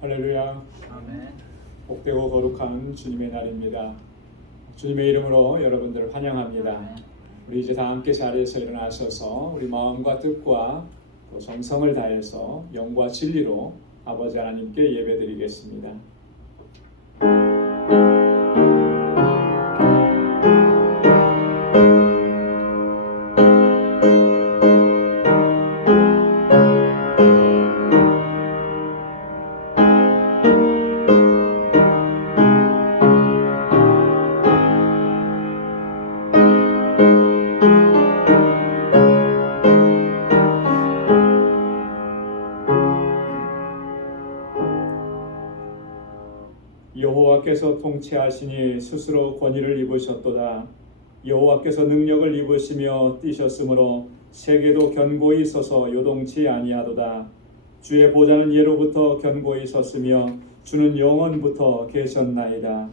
할렐루야. 아멘. 복되고 거룩한 주님의 날입니다. 주님의 이름으로 여러분들을 환영합니다. 우리 이제 다 함께 자리에서 일어나셔서 우리 마음과 뜻과 또 정성을 다해서 영과 진리로 아버지 하나님께 예배드리겠습니다. 여호와께서 통치하시니 스스로 권위를 입으셨도다. 여호와께서 능력을 입으시며 뛰셨으므로 세계도 견고히 서서 요동치 아니하도다. 주의 보좌는 예로부터 견고히 섰으며 주는 영원부터 계셨나이다.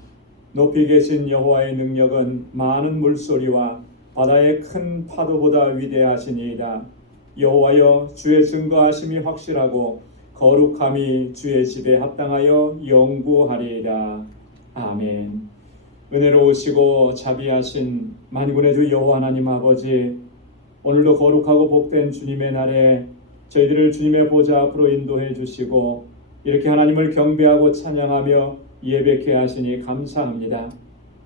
높이 계신 여호와의 능력은 많은 물소리와 바다의 큰 파도보다 위대하시니이다. 여호와여, 주의 증거하심이 확실하고 거룩함이 주의 집에 합당하여 영구하리이다. 아멘. 은혜로우시고 자비하신 만군의 주 여호와 하나님 아버지, 오늘도 거룩하고 복된 주님의 날에 저희들을 주님의 보좌 앞으로 인도해 주시고 이렇게 하나님을 경배하고 찬양하며 예배케 하시니 감사합니다.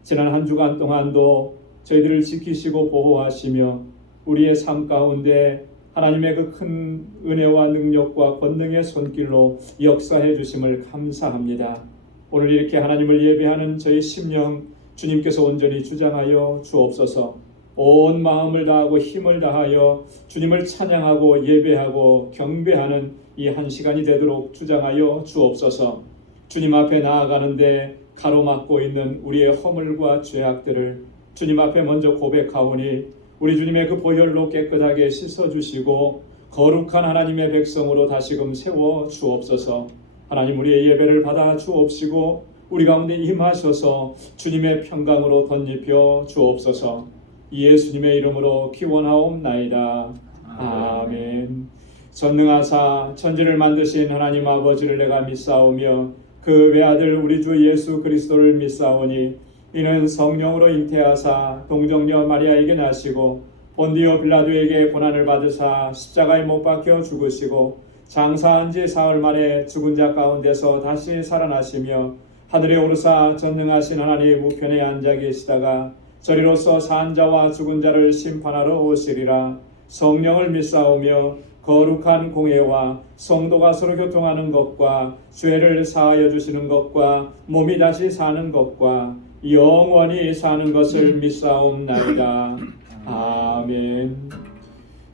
지난 한 주간 동안도 저희들을 지키시고 보호하시며 우리의 삶 가운데 하나님의 그 큰 은혜와 능력과 권능의 손길로 역사해 주심을 감사합니다. 오늘 이렇게 하나님을 예배하는 저희 심령 주님께서 온전히 주장하여 주옵소서. 온 마음을 다하고 힘을 다하여 주님을 찬양하고 예배하고 경배하는 이 한 시간이 되도록 주장하여 주옵소서. 주님 앞에 나아가는데 가로막고 있는 우리의 허물과 죄악들을 주님 앞에 먼저 고백하오니 우리 주님의 그 보혈로 깨끗하게 씻어주시고 거룩한 하나님의 백성으로 다시금 세워 주옵소서. 하나님, 우리의 예배를 받아 주옵시고 우리 가운데 임하셔서 주님의 평강으로 덧입혀 주옵소서. 예수님의 이름으로 기원하옵나이다. 아멘. 전능하사 천지를 만드신 하나님 아버지를 내가 믿사오며 그 외아들 우리 주 예수 그리스도를 믿사오니 이는 성령으로 잉태하사 동정녀 마리아에게 나시고 본디오 빌라도에게 고난을 받으사 십자가에 못 박혀 죽으시고 장사한 지 사흘 만에 죽은 자 가운데서 다시 살아나시며 하늘에 오르사 전능하신 하나님 우편에 앉아 계시다가 저리로서 산 자와 죽은 자를 심판하러 오시리라. 성령을 믿사오며 거룩한 공예와 성도가 서로 교통하는 것과 죄를 사하여 주시는 것과 몸이 다시 사는 것과 영원히 사는 것을 믿사옵나이다. 아멘.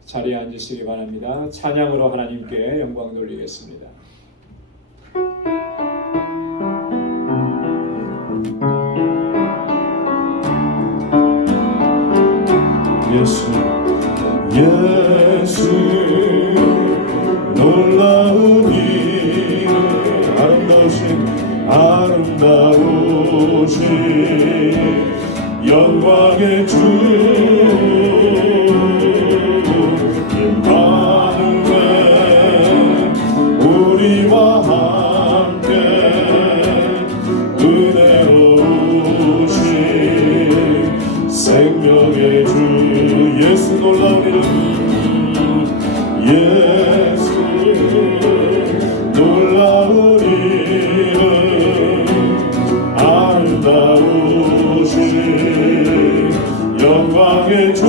자리에 앉으시기 바랍니다. 찬양으로 하나님께 영광 돌리겠습니다. 예수 예수 놀라운 이름 아름다우신 영광의 주 임마누엘 우리와 함께 은혜로우신 생명의 주 예수 놀라운 이름 예수 놀라운 이름 아름다우신 영광의 주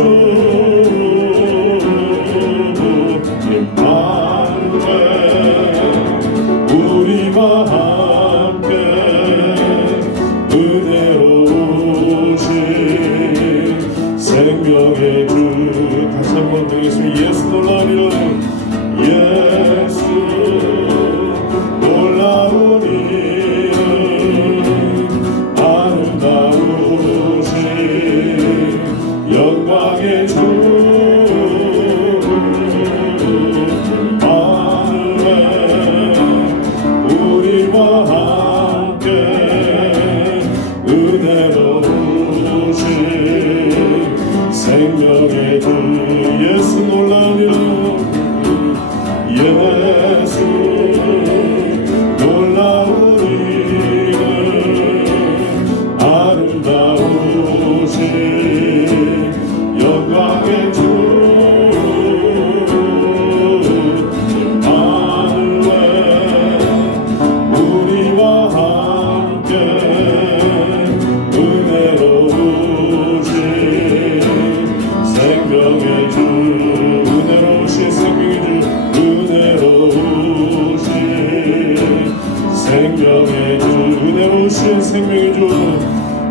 주신 생명의 주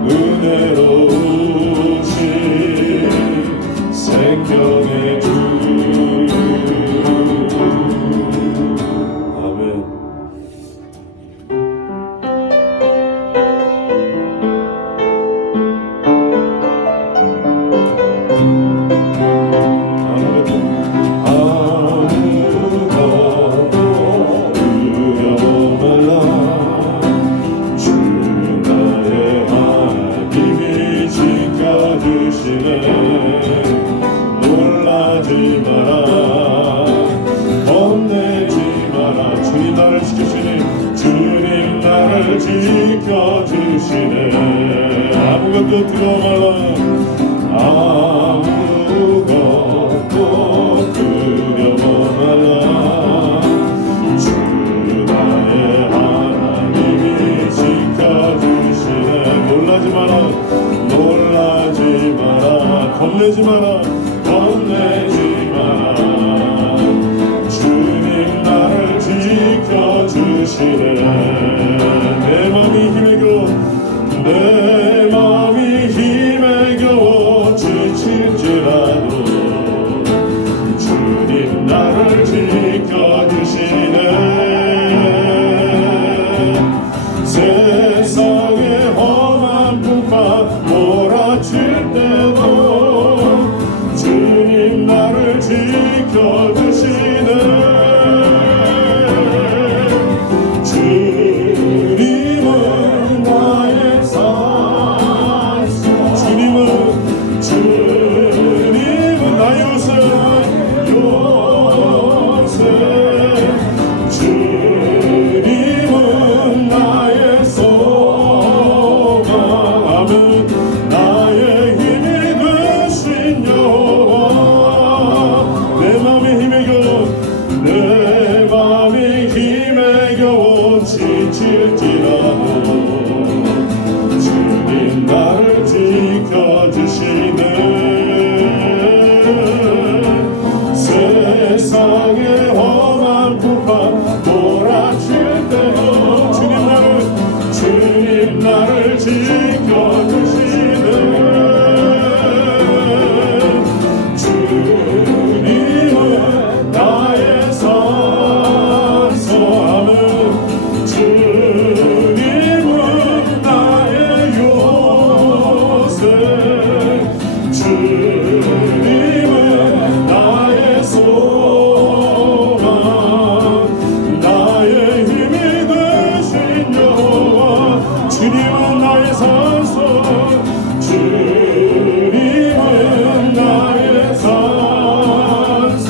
은혜로우신 생명의 주 아멘. 놀라지 마라 겁내지 마라 주님 나를 지켜주시네 주님 나를 지켜주시네 아무것도 두려워 말라 아무것도 두려워 말라 주 나의 하나님이 지켜주시네 놀라지 마라 놀라지 마라 겁내지 마라 겁내지 마라 주님 나를 지켜주시네 내 맘이 힘에 겨워 내 맘이 힘에 겨워 지칠지라도 주님 나를 지켜주시네 세상의 험한 풍파 몰아칠 때도 주님 나를 지켜주시네 주님은 나의 산소 주님은 나의 요새 주님은 나의 소망 아멘 나의 힘이 되신 여호와 내 맘이 힘에 겨워 지칠지라도 주님 나를 지켜주시네 세상의 험한 풍파 몰아칠 때도 주님 나를 지켜주시네 주님은 나의 산소 아멘 주님은 나의 요새 주님은 나의 소망 나의 힘이 되신 여호와 주님은 나의 산소 주님은 나의 산소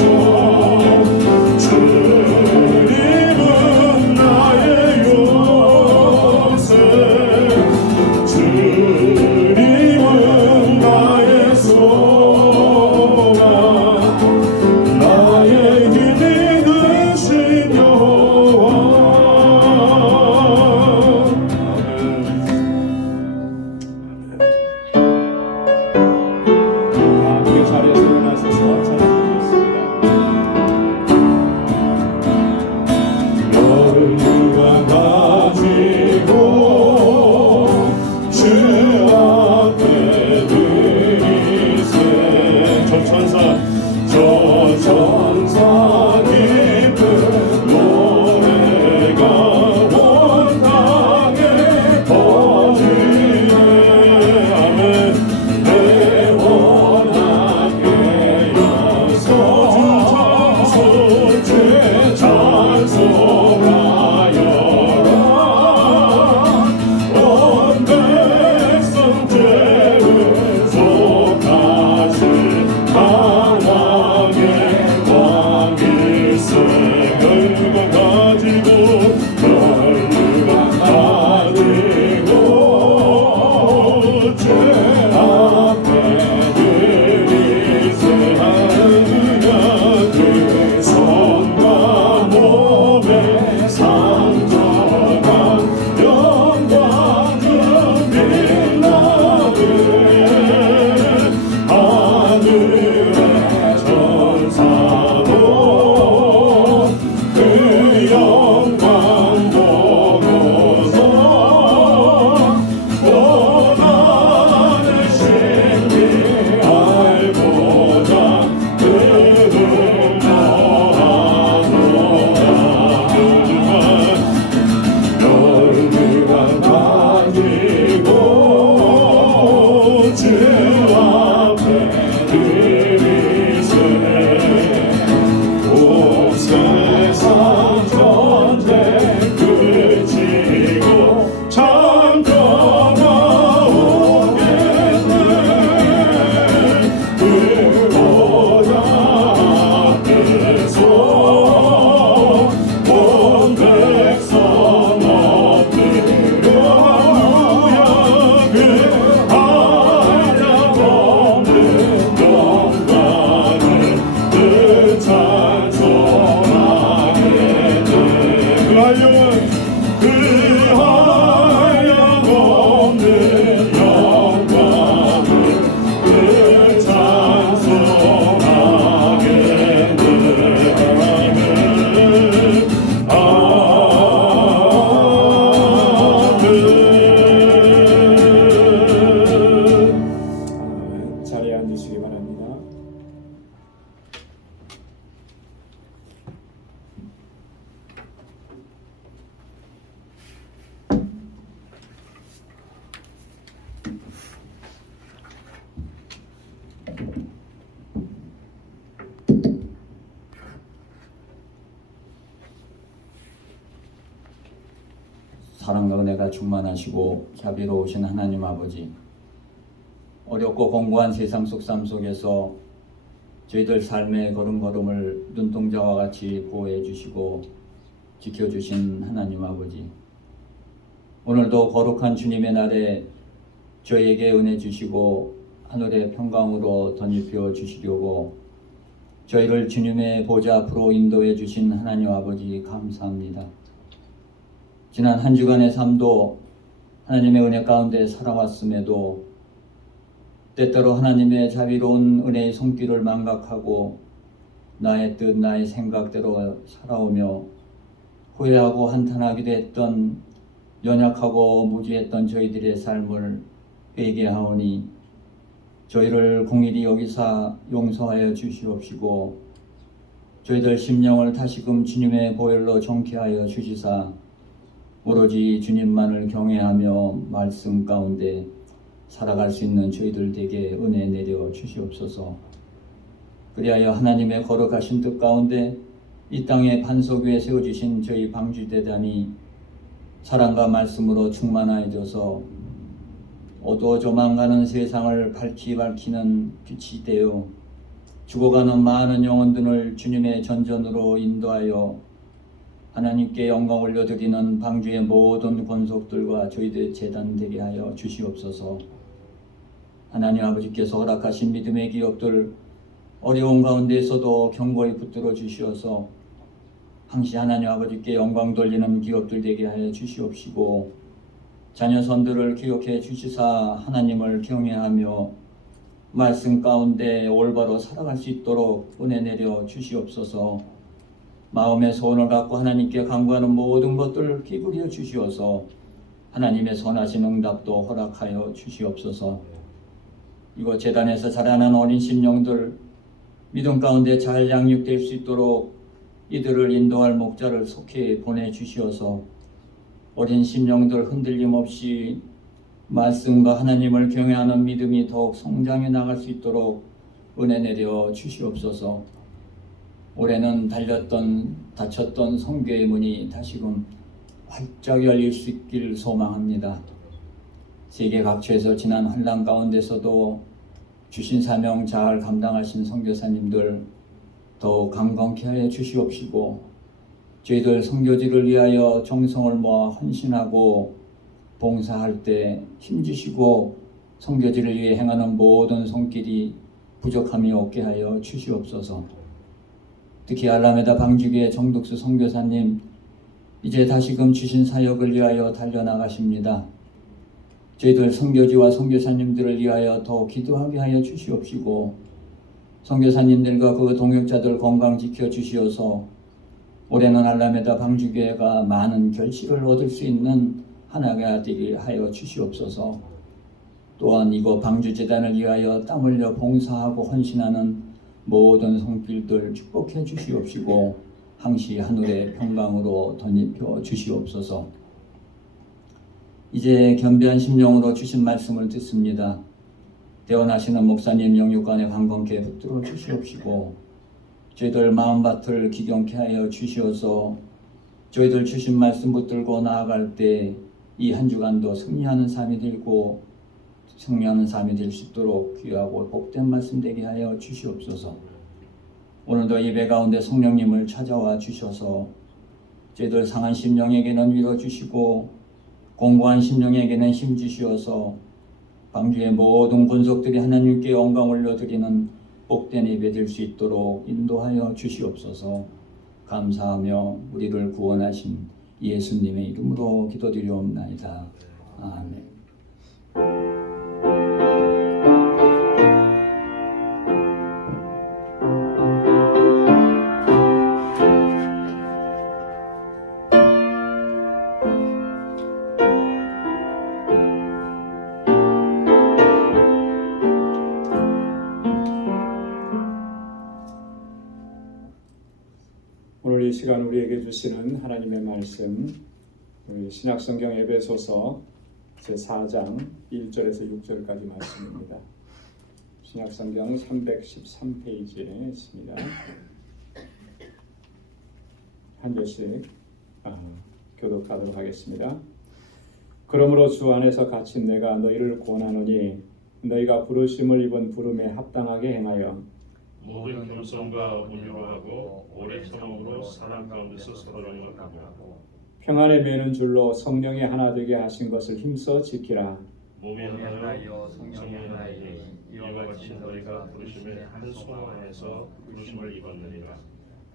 주님은 나의 요새 주님은 나의 소망 나의 힘이 되신 여호와 아멘 사랑과 은혜가 충만하시고 자비로우신 하나님 아버지, 어렵고 공고한 세상 속 삶 속에서 저희들 삶의 걸음걸음을 눈동자와 같이 보호해 주시고 지켜주신 하나님 아버지, 오늘도 거룩한 주님의 날에 저희에게 은혜 주시고 하늘의 평강으로 덧입혀 주시려고 저희를 주님의 보좌 앞으로 인도해 주신 하나님 아버지 감사합니다. 지난 한 주간의 삶도 하나님의 은혜 가운데 살아왔음에도 때때로 하나님의 자비로운 은혜의 손길을 망각하고 나의 뜻, 나의 생각대로 살아오며 후회하고 한탄하기도 했던 연약하고 무지했던 저희들의 삶을 회개하오니 저희를 공일이 여기사 용서하여 주시옵시고 저희들 심령을 다시금 주님의 보혈로 정케하여 주시사 오로지 주님만을 경외하며 말씀 가운데 살아갈 수 있는 저희들 에게 은혜 내려 주시옵소서. 그리하여 하나님의 거룩하신 뜻 가운데 이 땅의 반석 위에 세워주신 저희 방주대단이 사랑과 말씀으로 충만하여져서 어두워져 망가는 세상을 밝히는 빛이 되어 죽어가는 많은 영혼들을 주님의 전전으로 인도하여 하나님께 영광 올려드리는 방주의 모든 권속들과 저희들의 재단 되게 하여 주시옵소서. 하나님 아버지께서 허락하신 믿음의 기업들 어려운 가운데에서도 견고히 붙들어 주시어서 항시 하나님 아버지께 영광 돌리는 기업들 되게 하여 주시옵시고 자녀선들을 기억해 주시사 하나님을 경외하며 말씀 가운데 올바로 살아갈 수 있도록 은혜 내려 주시옵소서. 마음의 소원을 갖고 하나님께 간구하는 모든 것들을 기울여 주시어서 하나님의 선하신 응답도 허락하여 주시옵소서. 이곳 재단에서 자라난 어린 심령들 믿음 가운데 잘 양육될 수 있도록 이들을 인도할 목자를 속히 보내주시어서 어린 심령들 흔들림 없이 말씀과 하나님을 경외하는 믿음이 더욱 성장해 나갈 수 있도록 은혜 내려 주시옵소서. 올해는 닫혔던 선교의 문이 다시금 활짝 열릴 수 있기를 소망합니다. 세계 각처에서 지난 환난 가운데서도 주신 사명 잘 감당하신 선교사님들 더욱 강건케 하여 주시옵시고 저희들 선교지를 위하여 정성을 모아 헌신하고 봉사할 때 힘주시고 선교지를 위해 행하는 모든 손길이 부족함이 없게 하여 주시옵소서. 특히 알라메다 방주교회 정덕수 선교사님 이제 다시금 주신 사역을 위하여 달려나가십니다. 저희들 선교지와 선교사님들을 위하여 더 기도하게 하여 주시옵시고 선교사님들과 그 동역자들 건강 지켜주시어서 올해는 알라메다 방주교회가 많은 결실을 얻을 수 있는 하나가 되게 하여 주시옵소서. 또한 이곳 방주재단을 위하여 땀 흘려 봉사하고 헌신하는 모든 손길들 축복해 주시옵시고 항시 하늘의 평강으로 덧입혀 주시옵소서. 이제 겸비한 심령으로 주신 말씀을 듣습니다. 대원하시는 목사님 영육간에 강건케 붙들어 주시옵시고 저희들 마음밭을 기경케 하여 주시어서 저희들 주신 말씀 붙들고 나아갈 때 이 한 주간도 승리하는 삶이 될 수 있도록 귀하고 복된 말씀 되게 하여 주시옵소서. 오늘도 예배 가운데 성령님을 찾아와 주셔서 저희들 상한 심령에게는 위로 주시고 공고한 심령에게는 힘 주시어서 방주의 모든 권속들이 하나님께 영광 올려드리는 복된 예배 될 수 있도록 인도하여 주시옵소서. 감사하며 우리를 구원하신 예수님의 이름으로 기도드리옵나이다. 아멘. 오늘 이 시간 우리에게 주시는 하나님의 말씀 우리 신약성경 에베소서 제4장 1절에서 6절까지 말씀입니다. 신약성경 313페이지에 있습니다. 한 절씩 교독하도록 하겠습니다. 그러므로 주 안에서 갇힌 내가 너희를 권하노니 너희가 부르심을 입은 부름에 합당하게 행하여 모든 겸손과 온유로 하고 오래 참음으로 사랑 가운데서 서로를 하고 평안에 매는 줄로 성령의 하나 되게 하신 것을 힘써 지키라. 몸이 하나여 성령이 하나이니 이와 같이 너희가 부르심의 한 소망 안에서 부르심을 입었느니라.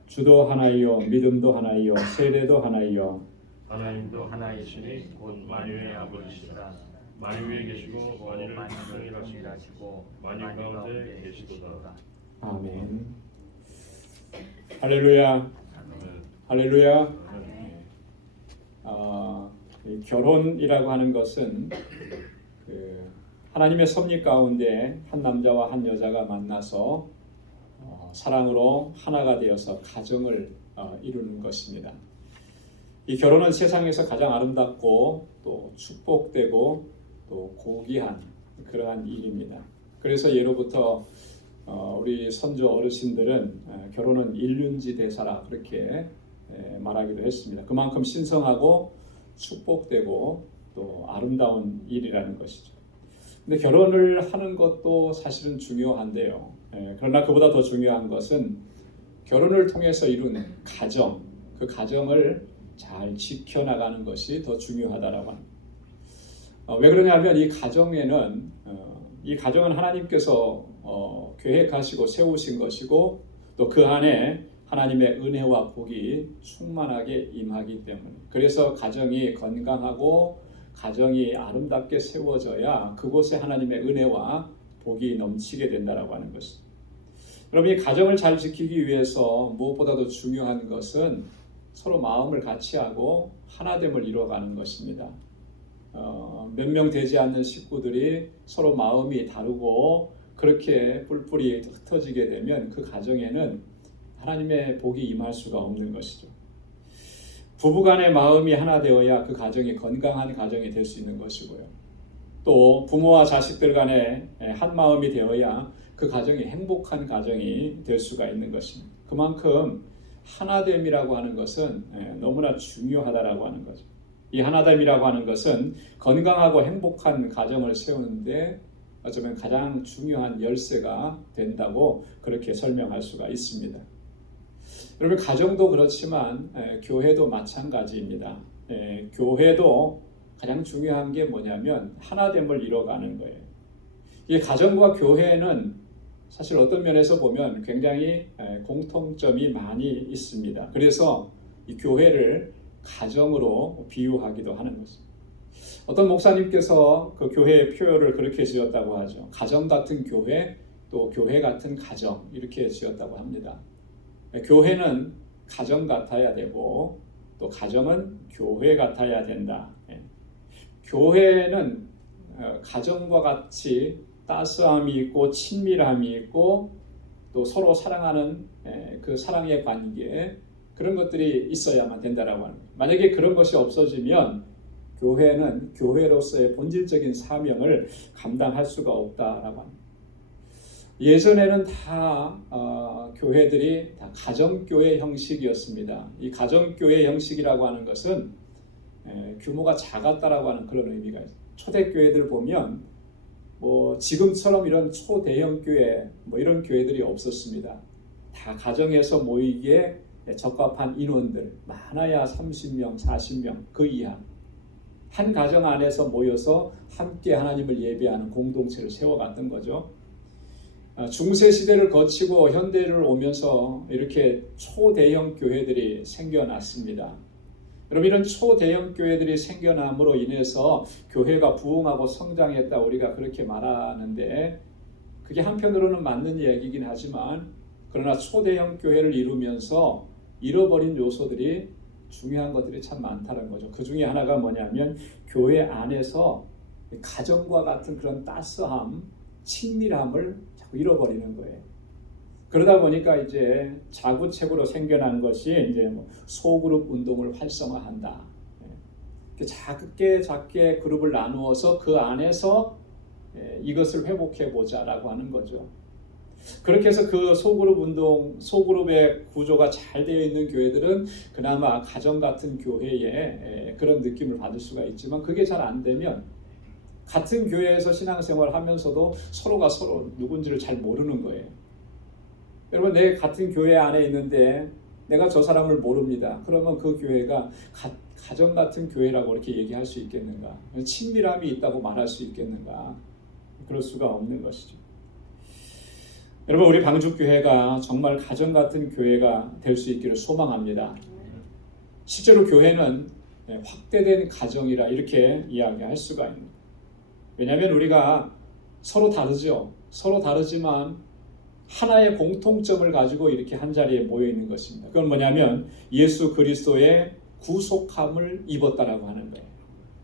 주도 하나이요 믿음도 하나이요 세례도 하나이요 하나님도 하나이시니 곧 만유의 아버지시라. 만유에 계시고 만유를 통일하시고 만유 가운데 계시도다. 아멘. 할렐루야. 할렐루야. 이 결혼이라고 하는 것은 하나님의 섭리 가운데 한 남자와 한 여자가 만나서 사랑으로 하나가 되어서 가정을 이루는 것입니다. 이 결혼은 세상에서 가장 아름답고 또 축복되고 또 고귀한 그러한 일입니다. 그래서 예로부터 우리 선조 어르신들은 결혼은 일륜지 대사라 그렇게 말하기도 했습니다. 그만큼 신성하고 축복되고 또 아름다운 일이라는 것이죠. 근데 결혼을 하는 것도 사실은 중요한데요. 그러나 그보다 더 중요한 것은 결혼을 통해서 이룬 가정, 그 가정을 잘 지켜나가는 것이 더 중요하다라고 합니다. 왜 그러냐면 이 가정은 하나님께서 계획하시고 세우신 것이고 또 그 안에 하나님의 은혜와 복이 충만하게 임하기 때문에 그래서 가정이 건강하고 가정이 아름답게 세워져야 그곳에 하나님의 은혜와 복이 넘치게 된다라고 하는 것입니다. 여러분 이 가정을 잘 지키기 위해서 무엇보다도 중요한 것은 서로 마음을 같이 하고 하나됨을 이루어가는 것입니다. 몇 명 되지 않는 식구들이 서로 마음이 다르고 그렇게 뿔뿔이 흩어지게 되면 그 가정에는 하나님의 복이 임할 수가 없는 것이죠. 부부간의 마음이 하나 되어야 그 가정이 건강한 가정이 될 수 있는 것이고요. 또 부모와 자식들 간에 한 마음이 되어야 그 가정이 행복한 가정이 될 수가 있는 것입니다. 그만큼 하나됨이라고 하는 것은 너무나 중요하다라고 하는 거죠. 이 하나됨이라고 하는 것은 건강하고 행복한 가정을 세우는데 어쩌면 가장 중요한 열쇠가 된다고 그렇게 설명할 수가 있습니다. 여러분 가정도 그렇지만 교회도 마찬가지입니다. 교회도 가장 중요한 게 뭐냐면 하나됨을 이뤄가는 거예요. 이 가정과 교회는 사실 어떤 면에서 보면 굉장히 공통점이 많이 있습니다. 그래서 이 교회를 가정으로 비유하기도 하는 것입니다. 어떤 목사님께서 그 교회의 표현을 그렇게 지었다고 하죠. 가정 같은 교회, 또 교회 같은 가정 이렇게 지었다고 합니다. 교회는 가정 같아야 되고 또 가정은 교회 같아야 된다. 교회는 가정과 같이 따스함이 있고 친밀함이 있고 또 서로 사랑하는 그 사랑의 관계 그런 것들이 있어야만 된다라고 하는 거예요. 만약에 그런 것이 없어지면 교회는 교회로서의 본질적인 사명을 감당할 수가 없다라고 합니다. 예전에는 다 교회들이 다 가정교회 형식이었습니다. 이 가정교회 형식이라고 하는 것은 규모가 작았다라고 하는 그런 의미가 있어요. 초대교회들 보면 뭐 지금처럼 이런 초대형 교회 뭐 이런 교회들이 없었습니다. 다 가정에서 모이기에 적합한 인원들 많아야 30명, 40명 그 이하 한 가정 안에서 모여서 함께 하나님을 예배하는 공동체를 세워갔던 거죠. 중세 시대를 거치고 현대를 오면서 이렇게 초대형 교회들이 생겨났습니다. 여러분 이런 초대형 교회들이 생겨남으로 인해서 교회가 부흥하고 성장했다 우리가 그렇게 말하는데 그게 한편으로는 맞는 얘기긴 하지만 그러나 초대형 교회를 이루면서 잃어버린 요소들이 중요한 것들이 참 많다는 거죠. 그 중에 하나가 뭐냐면 교회 안에서 가정과 같은 그런 따스함, 친밀함을 자꾸 잃어버리는 거예요. 그러다 보니까 이제 자구책으로 생겨난 것이 이제 뭐 소그룹 운동을 활성화한다. 작게 그룹을 나누어서 그 안에서 이것을 회복해 보자라고 하는 거죠. 그렇게 해서 그 소그룹 운동, 소그룹의 구조가 잘 되어 있는 교회들은 그나마 가정 같은 교회에 그런 느낌을 받을 수가 있지만 그게 잘 안 되면 같은 교회에서 신앙생활을 하면서도 서로가 서로 누군지를 잘 모르는 거예요. 여러분, 내 같은 교회 안에 있는데 내가 저 사람을 모릅니다. 그러면 그 교회가 가정 같은 교회라고 이렇게 얘기할 수 있겠는가? 친밀함이 있다고 말할 수 있겠는가? 그럴 수가 없는 것이죠. 여러분, 우리 방주교회가 정말 가정 같은 교회가 될 수 있기를 소망합니다. 실제로 교회는 확대된 가정이라 이렇게 이야기할 수가 있는 거예요. 왜냐하면 우리가 서로 다르죠. 서로 다르지만 하나의 공통점을 가지고 이렇게 한 자리에 모여 있는 것입니다. 그건 뭐냐면 예수 그리스도의 구속함을 입었다라고 하는 거예요.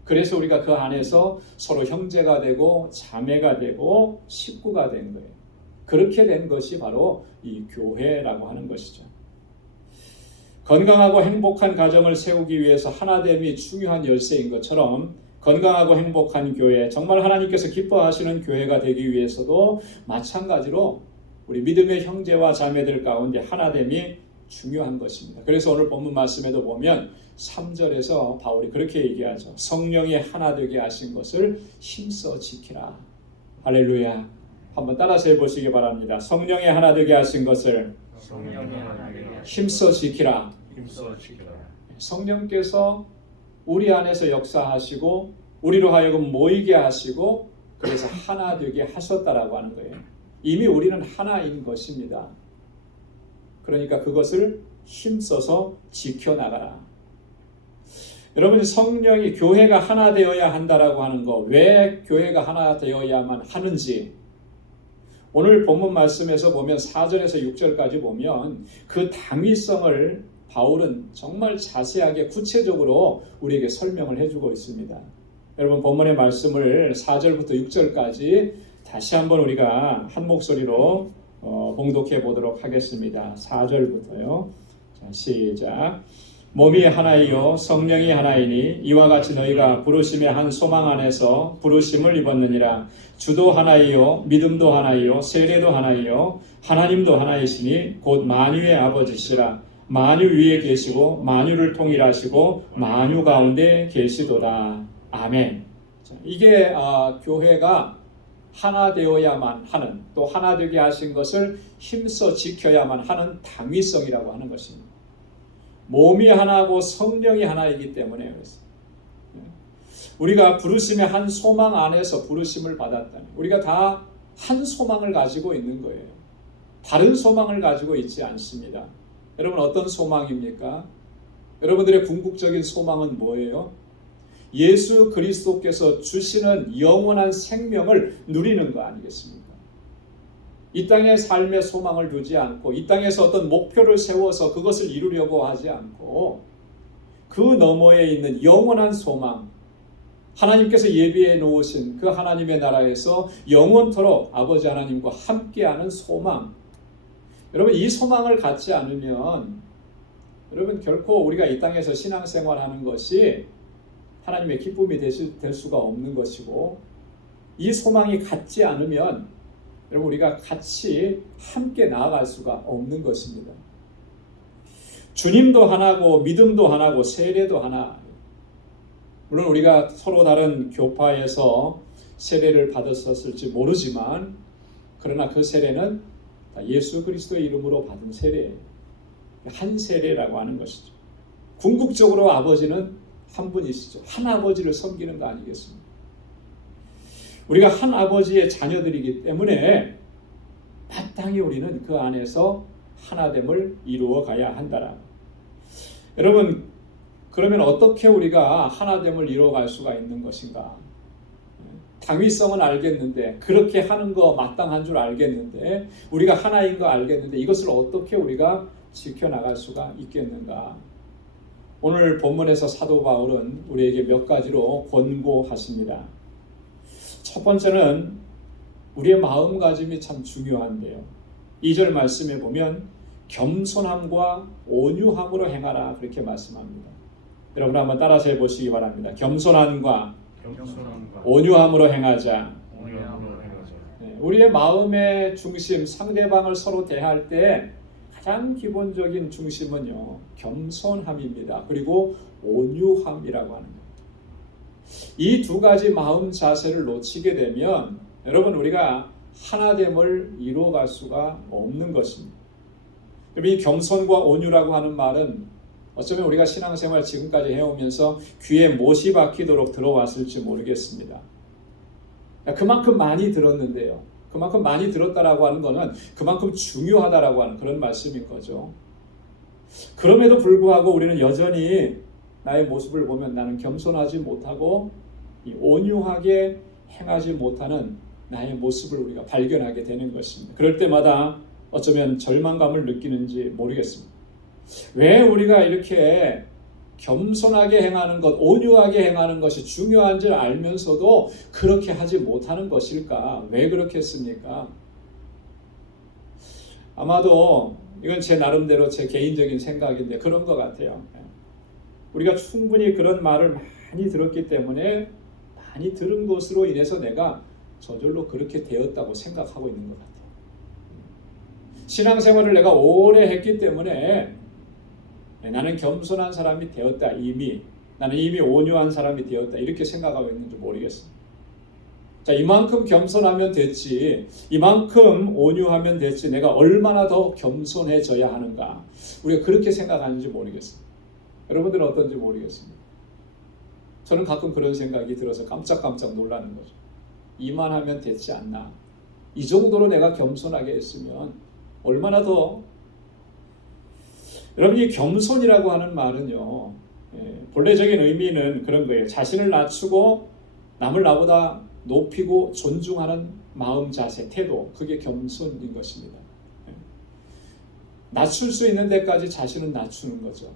그래서 우리가 그 안에서 서로 형제가 되고 자매가 되고 식구가 된 거예요. 그렇게 된 것이 바로 이 교회라고 하는 것이죠. 건강하고 행복한 가정을 세우기 위해서 하나됨이 중요한 열쇠인 것처럼 건강하고 행복한 교회, 정말 하나님께서 기뻐하시는 교회가 되기 위해서도 마찬가지로 우리 믿음의 형제와 자매들 가운데 하나됨이 중요한 것입니다. 그래서 오늘 본문 말씀에도 보면 3절에서 바울이 그렇게 얘기하죠. 성령이 하나 되게 하신 것을 힘써 지키라. 할렐루야. 한번 따라서 해보시기 바랍니다. 성령이 하나 되게 하신 것을 힘써 지키라. 성령께서 우리 안에서 역사하시고 우리로 하여금 모이게 하시고 그래서 하나 되게 하셨다라고 하는 거예요. 이미 우리는 하나인 것입니다. 그러니까 그것을 힘써서 지켜나가라. 여러분, 성령이 교회가 하나 되어야 한다라고 하는 거, 왜 교회가 하나 되어야만 하는지 오늘 본문 말씀에서 보면 4절에서 6절까지 보면 그 당위성을 바울은 정말 자세하게 구체적으로 우리에게 설명을 해주고 있습니다. 여러분, 본문의 말씀을 4절부터 6절까지 다시 한번 우리가 한 목소리로 봉독해 보도록 하겠습니다. 4절부터요. 자, 시작. 몸이 하나이요 성령이 하나이니 이와 같이 너희가 부르심의 한 소망 안에서 부르심을 입었느니라. 주도 하나이요 믿음도 하나이요 세례도 하나이요 하나님도 하나이시니 곧 만유의 아버지시라. 만유 위에 계시고 만유를 통일하시고 만유 가운데 계시도다. 아멘. 자, 이게 교회가 하나 되어야만 하는, 또 하나 되게 하신 것을 힘써 지켜야만 하는 당위성이라고 하는 것입니다. 몸이 하나고 성령이 하나이기 때문에 그렇습니다. 우리가 부르심의 한 소망 안에서 부르심을 받았다니, 우리가 다 한 소망을 가지고 있는 거예요. 다른 소망을 가지고 있지 않습니다. 여러분, 어떤 소망입니까? 여러분들의 궁극적인 소망은 뭐예요? 예수 그리스도께서 주시는 영원한 생명을 누리는 거 아니겠습니까? 이 땅의 삶의 소망을 두지 않고 이 땅에서 어떤 목표를 세워서 그것을 이루려고 하지 않고 그 너머에 있는 영원한 소망, 하나님께서 예비해 놓으신 그 하나님의 나라에서 영원토록 아버지 하나님과 함께하는 소망. 여러분, 이 소망을 갖지 않으면 여러분 결코 우리가 이 땅에서 신앙생활하는 것이 하나님의 기쁨이 될 수가 없는 것이고, 이 소망이 갖지 않으면 여러분 우리가 같이 함께 나아갈 수가 없는 것입니다. 주님도 하나고 믿음도 하나고 세례도 하나. 물론 우리가 서로 다른 교파에서 세례를 받았었을지 모르지만 그러나 그 세례는 다 예수 그리스도의 이름으로 받은 세례예요. 한 세례라고 하는 것이죠. 궁극적으로 아버지는 한 분이시죠. 한 아버지를 섬기는 거 아니겠습니까? 우리가 한 아버지의 자녀들이기 때문에 마땅히 우리는 그 안에서 하나됨을 이루어 가야 한다라. 여러분, 그러면 어떻게 우리가 하나됨을 이루어갈 수가 있는 것인가? 당위성은 알겠는데, 그렇게 하는 거 마땅한 줄 알겠는데, 우리가 하나인 거 알겠는데 이것을 어떻게 우리가 지켜나갈 수가 있겠는가? 오늘 본문에서 사도 바울은 우리에게 몇 가지로 권고하십니다. 첫 번째는 우리의 마음가짐이 참 중요한데요. 2절 말씀에 보면 겸손함과 온유함으로 행하라 그렇게 말씀합니다. 여러분 한번 따라서 해보시기 바랍니다. 겸손함과 온유함으로 행하자. 우리의 마음의 중심, 상대방을 서로 대할 때 가장 기본적인 중심은요, 겸손함입니다. 그리고 온유함이라고 하는 거예요. 이 두 가지 마음 자세를 놓치게 되면 여러분 우리가 하나됨을 이루어갈 수가 없는 것입니다. 이 겸손과 온유라고 하는 말은 어쩌면 우리가 신앙생활 지금까지 해오면서 귀에 못이 박히도록 들어왔을지 모르겠습니다. 그만큼 많이 들었는데요. 그만큼 많이 들었다라고 하는 것은 그만큼 중요하다라고 하는 그런 말씀인 거죠. 그럼에도 불구하고 우리는 여전히 나의 모습을 보면 나는 겸손하지 못하고 온유하게 행하지 못하는 나의 모습을 우리가 발견하게 되는 것입니다. 그럴 때마다 어쩌면 절망감을 느끼는지 모르겠습니다. 왜 우리가 이렇게 겸손하게 행하는 것, 온유하게 행하는 것이 중요한 줄 알면서도 그렇게 하지 못하는 것일까? 왜 그렇겠습니까? 아마도 이건 제 나름대로 제 개인적인 생각인데 그런 것 같아요. 우리가 충분히 그런 말을 많이 들었기 때문에 많이 들은 것으로 인해서 내가 저절로 그렇게 되었다고 생각하고 있는 것 같아요. 신앙생활을 내가 오래 했기 때문에 나는 겸손한 사람이 되었다. 나는 이미 온유한 사람이 되었다. 이렇게 생각하고 있는지 모르겠습니다. 자, 이만큼 겸손하면 됐지, 이만큼 온유하면 됐지, 내가 얼마나 더 겸손해져야 하는가, 우리가 그렇게 생각하는지 모르겠습니다. 여러분들은 어떤지 모르겠습니다. 저는 가끔 그런 생각이 들어서 깜짝깜짝 놀라는 거죠. 이만하면 됐지 않나, 이 정도로 내가 겸손하게 했으면 얼마나 더. 여러분, 이 겸손이라고 하는 말은요, 본래적인 의미는 그런 거예요. 자신을 낮추고 남을 나보다 높이고 존중하는 마음, 자세, 태도, 그게 겸손인 것입니다. 낮출 수 있는 데까지 자신은 낮추는 거죠.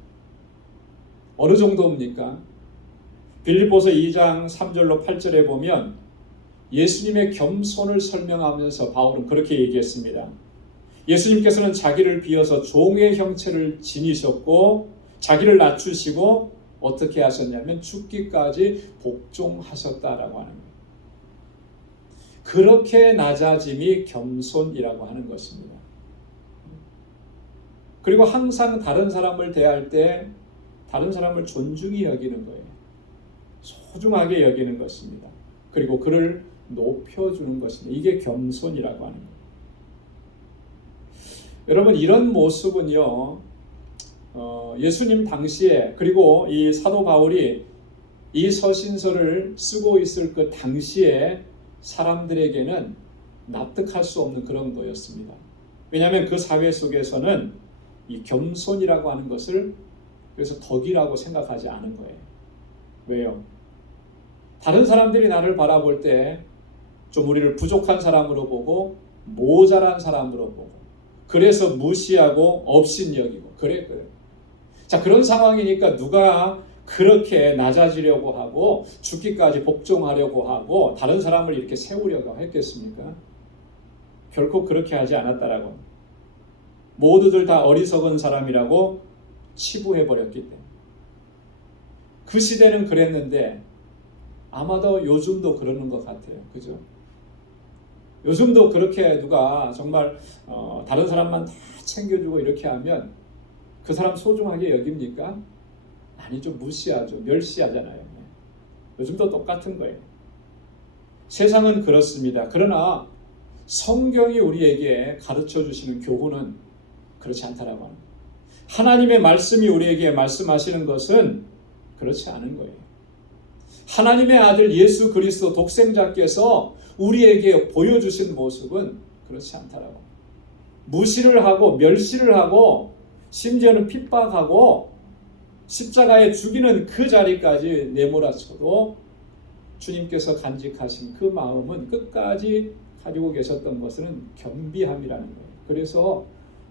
어느 정도입니까? 빌립보서 2장 3절로 8절에 보면 예수님의 겸손을 설명하면서 바울은 그렇게 얘기했습니다. 예수님께서는 자기를 비어서 종의 형체를 지니셨고 자기를 낮추시고 어떻게 하셨냐면 죽기까지 복종하셨다라고 하는 거예요. 그렇게 낮아짐이 겸손이라고 하는 것입니다. 그리고 항상 다른 사람을 대할 때 다른 사람을 존중히 여기는 거예요. 소중하게 여기는 것입니다. 그리고 그를 높여주는 것입니다. 이게 겸손이라고 하는 거예요. 여러분, 이런 모습은요, 예수님 당시에, 그리고 이 사도 바울이 이 서신서를 쓰고 있을 그 당시에 사람들에게는 납득할 수 없는 그런 거였습니다. 왜냐하면 그 사회 속에서는 이 겸손이라고 하는 것을 그래서 덕이라고 생각하지 않은 거예요. 왜요? 다른 사람들이 나를 바라볼 때 좀 우리를 부족한 사람으로 보고 모자란 사람으로 보고 그래서 무시하고 업신여기고 그랬거든요. 자, 그런 상황이니까 누가 그렇게 낮아지려고 하고 죽기까지 복종하려고 하고 다른 사람을 이렇게 세우려고 했겠습니까? 결코 그렇게 하지 않았다라고. 모두들 다 어리석은 사람이라고 치부해버렸기 때문에. 그 시대는 그랬는데 아마도 요즘도 그러는 것 같아요. 그죠? 요즘도 그렇게 누가 정말 다른 사람만 다 챙겨주고 이렇게 하면 그 사람 소중하게 여깁니까? 아니죠. 무시하죠. 멸시하잖아요. 요즘도 똑같은 거예요. 세상은 그렇습니다. 그러나 성경이 우리에게 가르쳐 주시는 교훈은 그렇지 않다라고 합니다. 하나님의 말씀이 우리에게 말씀하시는 것은 그렇지 않은 거예요. 하나님의 아들 예수 그리스도 독생자께서 우리에게 보여주신 모습은 그렇지 않다라고. 무시를 하고 멸시를 하고 심지어는 핍박하고 십자가에 죽이는 그 자리까지 내몰아쳐도 주님께서 간직하신 그 마음은 끝까지 가지고 계셨던 것은 겸비함이라는 거예요. 그래서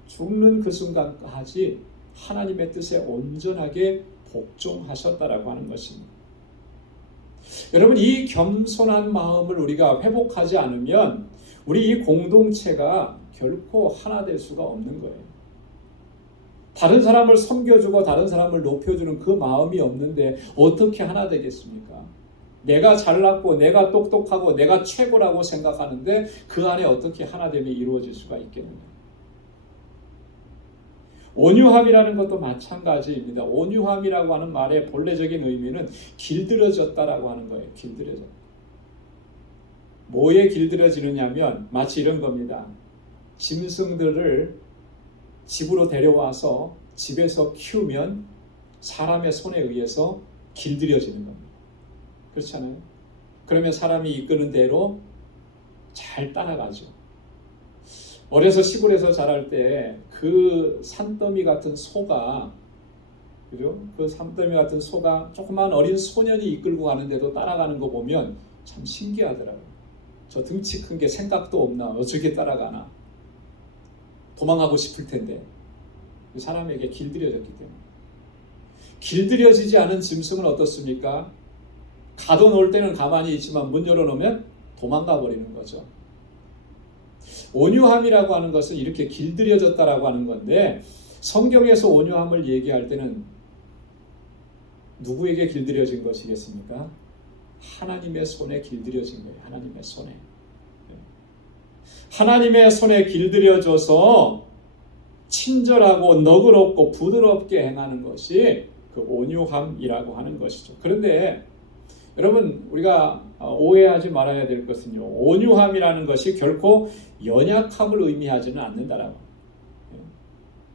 죽는 그 순간까지 하나님의 뜻에 온전하게 복종하셨다라고 하는 것입니다. 여러분, 이 겸손한 마음을 우리가 회복하지 않으면 우리 이 공동체가 결코 하나 될 수가 없는 거예요. 다른 사람을 섬겨주고 다른 사람을 높여주는 그 마음이 없는데 어떻게 하나 되겠습니까? 내가 잘났고 내가 똑똑하고 내가 최고라고 생각하는데 그 안에 어떻게 하나됨이 이루어질 수가 있겠느냐. 온유함이라는 것도 마찬가지입니다. 온유함이라고 하는 말의 본래적인 의미는 길들여졌다라고 하는 거예요. 길들여졌다. 뭐에 길들여지느냐면 마치 이런 겁니다. 짐승들을 집으로 데려와서 집에서 키우면 사람의 손에 의해서 길들여지는 겁니다. 그렇잖아요. 그러면 사람이 이끄는 대로 잘 따라가죠. 어려서 시골에서 자랄 때 그 산더미 같은 소가, 그죠? 그 산더미 같은 소가 조그만 어린 소년이 이끌고 가는데도 따라가는 거 보면 참 신기하더라고요. 저 등치 큰 게 생각도 없나? 어떻게 따라가나? 도망가고 싶을 텐데 사람에게 길들여졌기 때문에. 길들여지지 않은 짐승은 어떻습니까? 가둬놓을 때는 가만히 있지만 문 열어놓으면 도망가 버리는 거죠. 온유함이라고 하는 것은 이렇게 길들여졌다라고 하는 건데, 성경에서 온유함을 얘기할 때는 누구에게 길들여진 것이겠습니까? 하나님의 손에 길들여진 거예요. 하나님의 손에. 하나님의 손에 길들여져서 친절하고 너그럽고 부드럽게 행하는 것이 그 온유함이라고 하는 것이죠. 그런데 여러분, 우리가 오해하지 말아야 될 것은요, 온유함이라는 것이 결코 연약함을 의미하지는 않는다라고.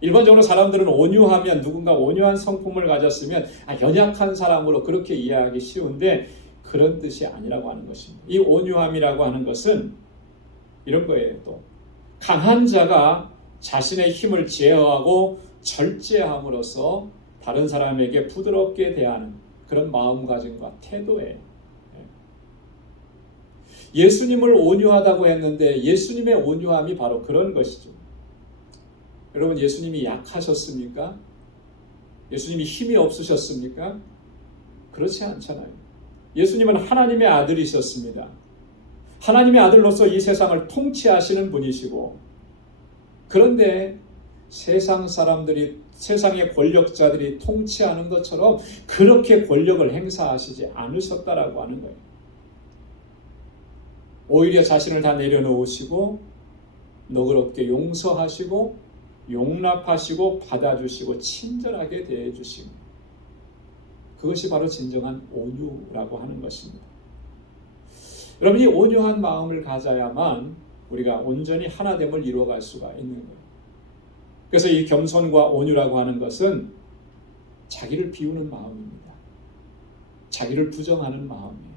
일반적으로 사람들은 온유하면, 누군가 온유한 성품을 가졌으면 연약한 사람으로 그렇게 이해하기 쉬운데 그런 뜻이 아니라고 하는 것입니다. 이 온유함이라고 하는 것은 이런 거예요. 또 강한 자가 자신의 힘을 제어하고 절제함으로써 다른 사람에게 부드럽게 대하는 그런 마음가짐과 태도예요. 예수님을 온유하다고 했는데 예수님의 온유함이 바로 그런 것이죠. 여러분, 예수님이 약하셨습니까? 예수님이 힘이 없으셨습니까? 그렇지 않잖아요. 예수님은 하나님의 아들이셨습니다. 하나님의 아들로서 이 세상을 통치하시는 분이시고, 그런데 세상 사람들이, 세상의 권력자들이 통치하는 것처럼 그렇게 권력을 행사하시지 않으셨다라고 하는 거예요. 오히려 자신을 다 내려놓으시고 너그럽게 용서하시고 용납하시고 받아주시고 친절하게 대해주시고, 그것이 바로 진정한 온유라고 하는 것입니다. 여러분, 이 온유한 마음을 가져야만 우리가 온전히 하나됨을 이루어갈 수가 있는 거예요. 그래서 이 겸손과 온유라고 하는 것은 자기를 비우는 마음입니다. 자기를 부정하는 마음이에요.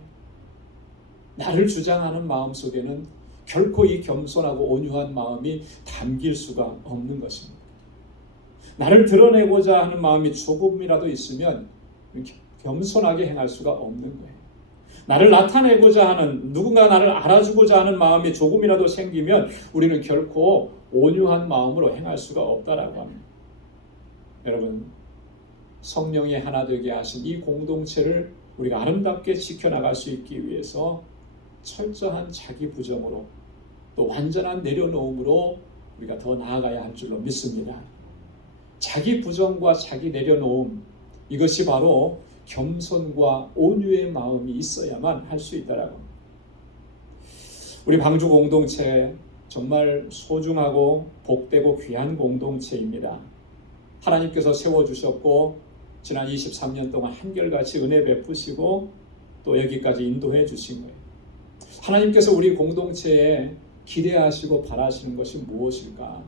나를 주장하는 마음 속에는 결코 이 겸손하고 온유한 마음이 담길 수가 없는 것입니다. 나를 드러내고자 하는 마음이 조금이라도 있으면 겸손하게 행할 수가 없는 거예요. 나를 나타내고자 하는, 누군가 나를 알아주고자 하는 마음이 조금이라도 생기면 우리는 결코 온유한 마음으로 행할 수가 없다라고 합니다. 여러분, 성령이 하나 되게 하신 이 공동체를 우리가 아름답게 지켜나갈 수 있기 위해서 철저한 자기 부정으로 또 완전한 내려놓음으로 우리가 더 나아가야 할 줄로 믿습니다. 자기 부정과 자기 내려놓음, 이것이 바로 겸손과 온유의 마음이 있어야만 할 수 있다라고 합니다. 우리 방주 공동체 정말 소중하고 복되고 귀한 공동체입니다. 하나님께서 세워주셨고 지난 23년 동안 한결같이 은혜 베푸시고 또 여기까지 인도해 주신 거예요. 하나님께서 우리 공동체에 기대하시고 바라시는 것이 무엇일까?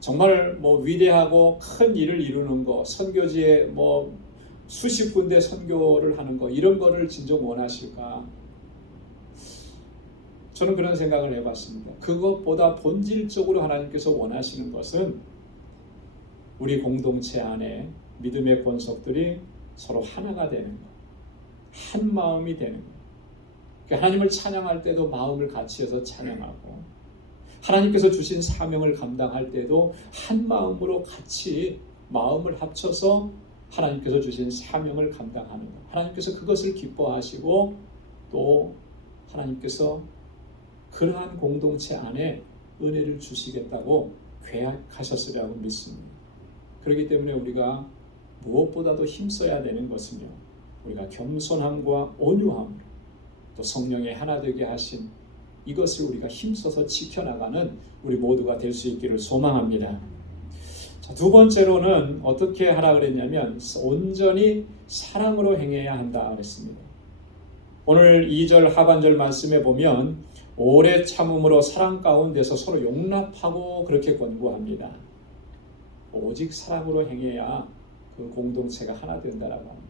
정말 위대하고 큰 일을 이루는 거, 선교지에 수십 군데 선교를 하는 거, 이런 거를 진정 원하실까? 저는 그런 생각을 해봤습니다. 그것보다 본질적으로 하나님께서 원하시는 것은 우리 공동체 안에 믿음의 권속들이 서로 하나가 되는 것, 한 마음이 되는 것. 하나님을 찬양할 때도 마음을 같이 해서 찬양하고, 하나님께서 주신 사명을 감당할 때도 한 마음으로 같이 마음을 합쳐서 하나님께서 주신 사명을 감당하는 것. 하나님께서 그것을 기뻐하시고 또 하나님께서 그러한 공동체 안에 은혜를 주시겠다고 계약하셨으리라고 믿습니다. 그렇기 때문에 우리가 무엇보다도 힘써야 되는 것은요, 우리가 겸손함과 온유함, 또 성령의 하나 되게 하신 이것을 우리가 힘써서 지켜나가는 우리 모두가 될 수 있기를 소망합니다. 자, 두 번째로는 어떻게 하라 그랬냐면 온전히 사랑으로 행해야 한다 그랬습니다. 오늘 2절 하반절 말씀에 보면 오래 참음으로 사랑 가운데서 서로 용납하고 그렇게 권고합니다. 오직 사랑으로 행해야 그 공동체가 하나 된다라고 합니다.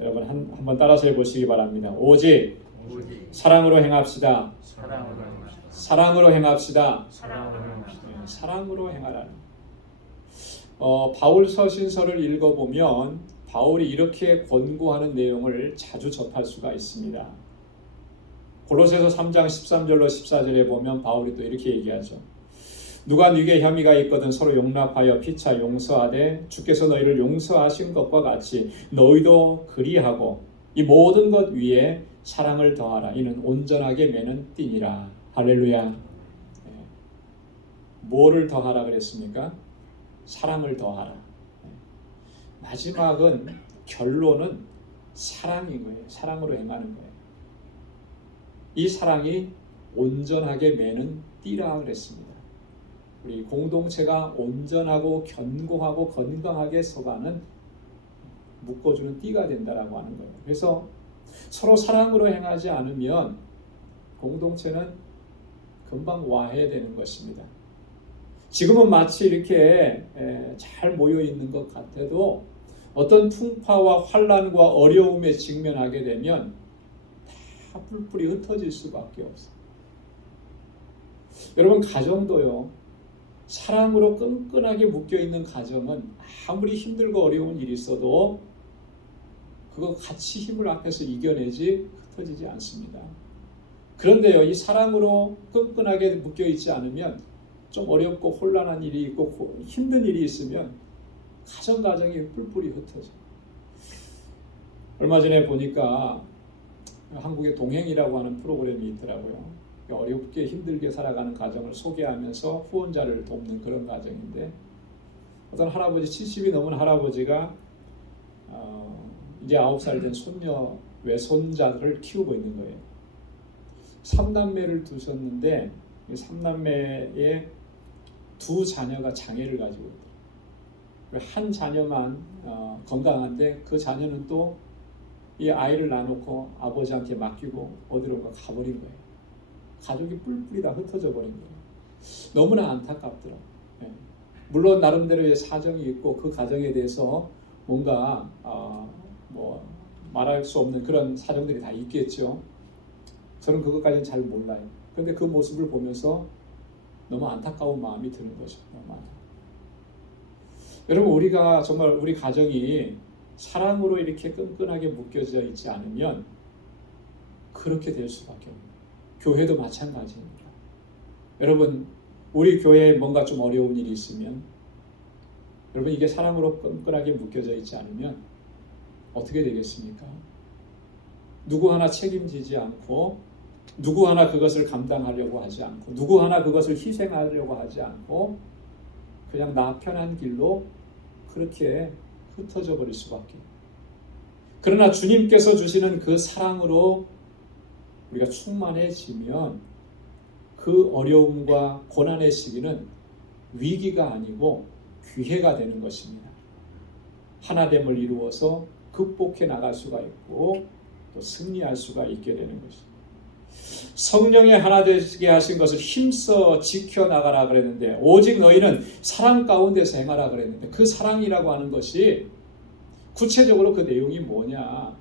여러분 한번 따라서 해보시기 바랍니다. 오직 사랑으로 행합시다. 사랑으로 행합시다. 사랑으로 행하라는. 바울 서신서를 읽어보면 바울이 이렇게 권고하는 내용을 자주 접할 수가 있습니다. 골로새서 3장 13절로 14절에 보면 바울이 또 이렇게 얘기하죠. 누가 네게 혐의가 있거든 서로 용납하여 피차 용서하되 주께서 너희를 용서하신 것과 같이 너희도 그리하고 이 모든 것 위에 사랑을 더하라. 이는 온전하게 매는 띠니라. 할렐루야. 뭐를 더하라 그랬습니까? 사랑을 더하라. 마지막은 결론은 사랑인 거예요. 사랑으로 행하는 거예요. 이 사랑이 온전하게 매는 띠라 그랬습니다. 우리 공동체가 온전하고 견고하고 건강하게 서가는 묶어주는 띠가 된다라고 하는 거예요. 그래서 서로 사랑으로 행하지 않으면 공동체는 금방 와해되는 것입니다. 지금은 마치 이렇게 잘 모여 있는 것 같아도 어떤 풍파와 환난과 어려움에 직면하게 되면 다 뿔뿔이 흩어질 수밖에 없어요. 여러분 가정도요. 사랑으로 끈끈하게 묶여있는 가정은 아무리 힘들고 어려운 일이 있어도 그거 같이 힘을 합해서 이겨내지 흩어지지 않습니다. 그런데요, 이 사랑으로 끈끈하게 묶여있지 않으면 좀 어렵고 혼란한 일이 있고 힘든 일이 있으면 가정이 뿔뿔이 흩어져요. 얼마 전에 보니까 한국의 동행이라고 하는 프로그램이 있더라고요. 어렵게 힘들게 살아가는 가정을 소개하면서 후원자를 돕는 그런 가정인데 어떤 할아버지 70이 넘은 할아버지가 이제 9살 된 손녀 외손자들을 키우고 있는 거예요. 3남매를 두셨는데 이 3남매의 두 자녀가 장애를 가지고 있더라고요. 한 자녀만 건강한데 그 자녀는 또 이 아이를 놔놓고 아버지한테 맡기고 어디론가 가버린 거예요. 가족이 뿔뿔이 다 흩어져 버린 거예요. 너무나 안타깝더라고요. 물론 나름대로의 사정이 있고 그 가정에 대해서 뭔가 뭐 말할 수 없는 그런 사정들이 다 있겠죠. 저는 그것까지는 잘 몰라요. 그런데 그 모습을 보면서 너무 안타까운 마음이 드는 거죠. 여러분 우리가 정말 우리 가정이 사랑으로 이렇게 끈끈하게 묶여져 있지 않으면 그렇게 될 수밖에 없어요. 교회도 마찬가지입니다. 여러분 우리 교회에 뭔가 좀 어려운 일이 있으면 여러분 이게 사랑으로 끈끈하게 묶여져 있지 않으면 어떻게 되겠습니까? 누구 하나 책임지지 않고 누구 하나 그것을 감당하려고 하지 않고 누구 하나 그것을 희생하려고 하지 않고 그냥 나 편한 길로 그렇게 흩어져 버릴 수밖에. 그러나 주님께서 주시는 그 사랑으로 우리가 충만해지면 그 어려움과 고난의 시기는 위기가 아니고 기회가 되는 것입니다. 하나됨을 이루어서 극복해 나갈 수가 있고 또 승리할 수가 있게 되는 것입니다. 성령의 하나 되게 하신 것을 힘써 지켜나가라 그랬는데 오직 너희는 사랑 가운데서 행하라 그랬는데 그 사랑이라고 하는 것이 구체적으로 그 내용이 뭐냐.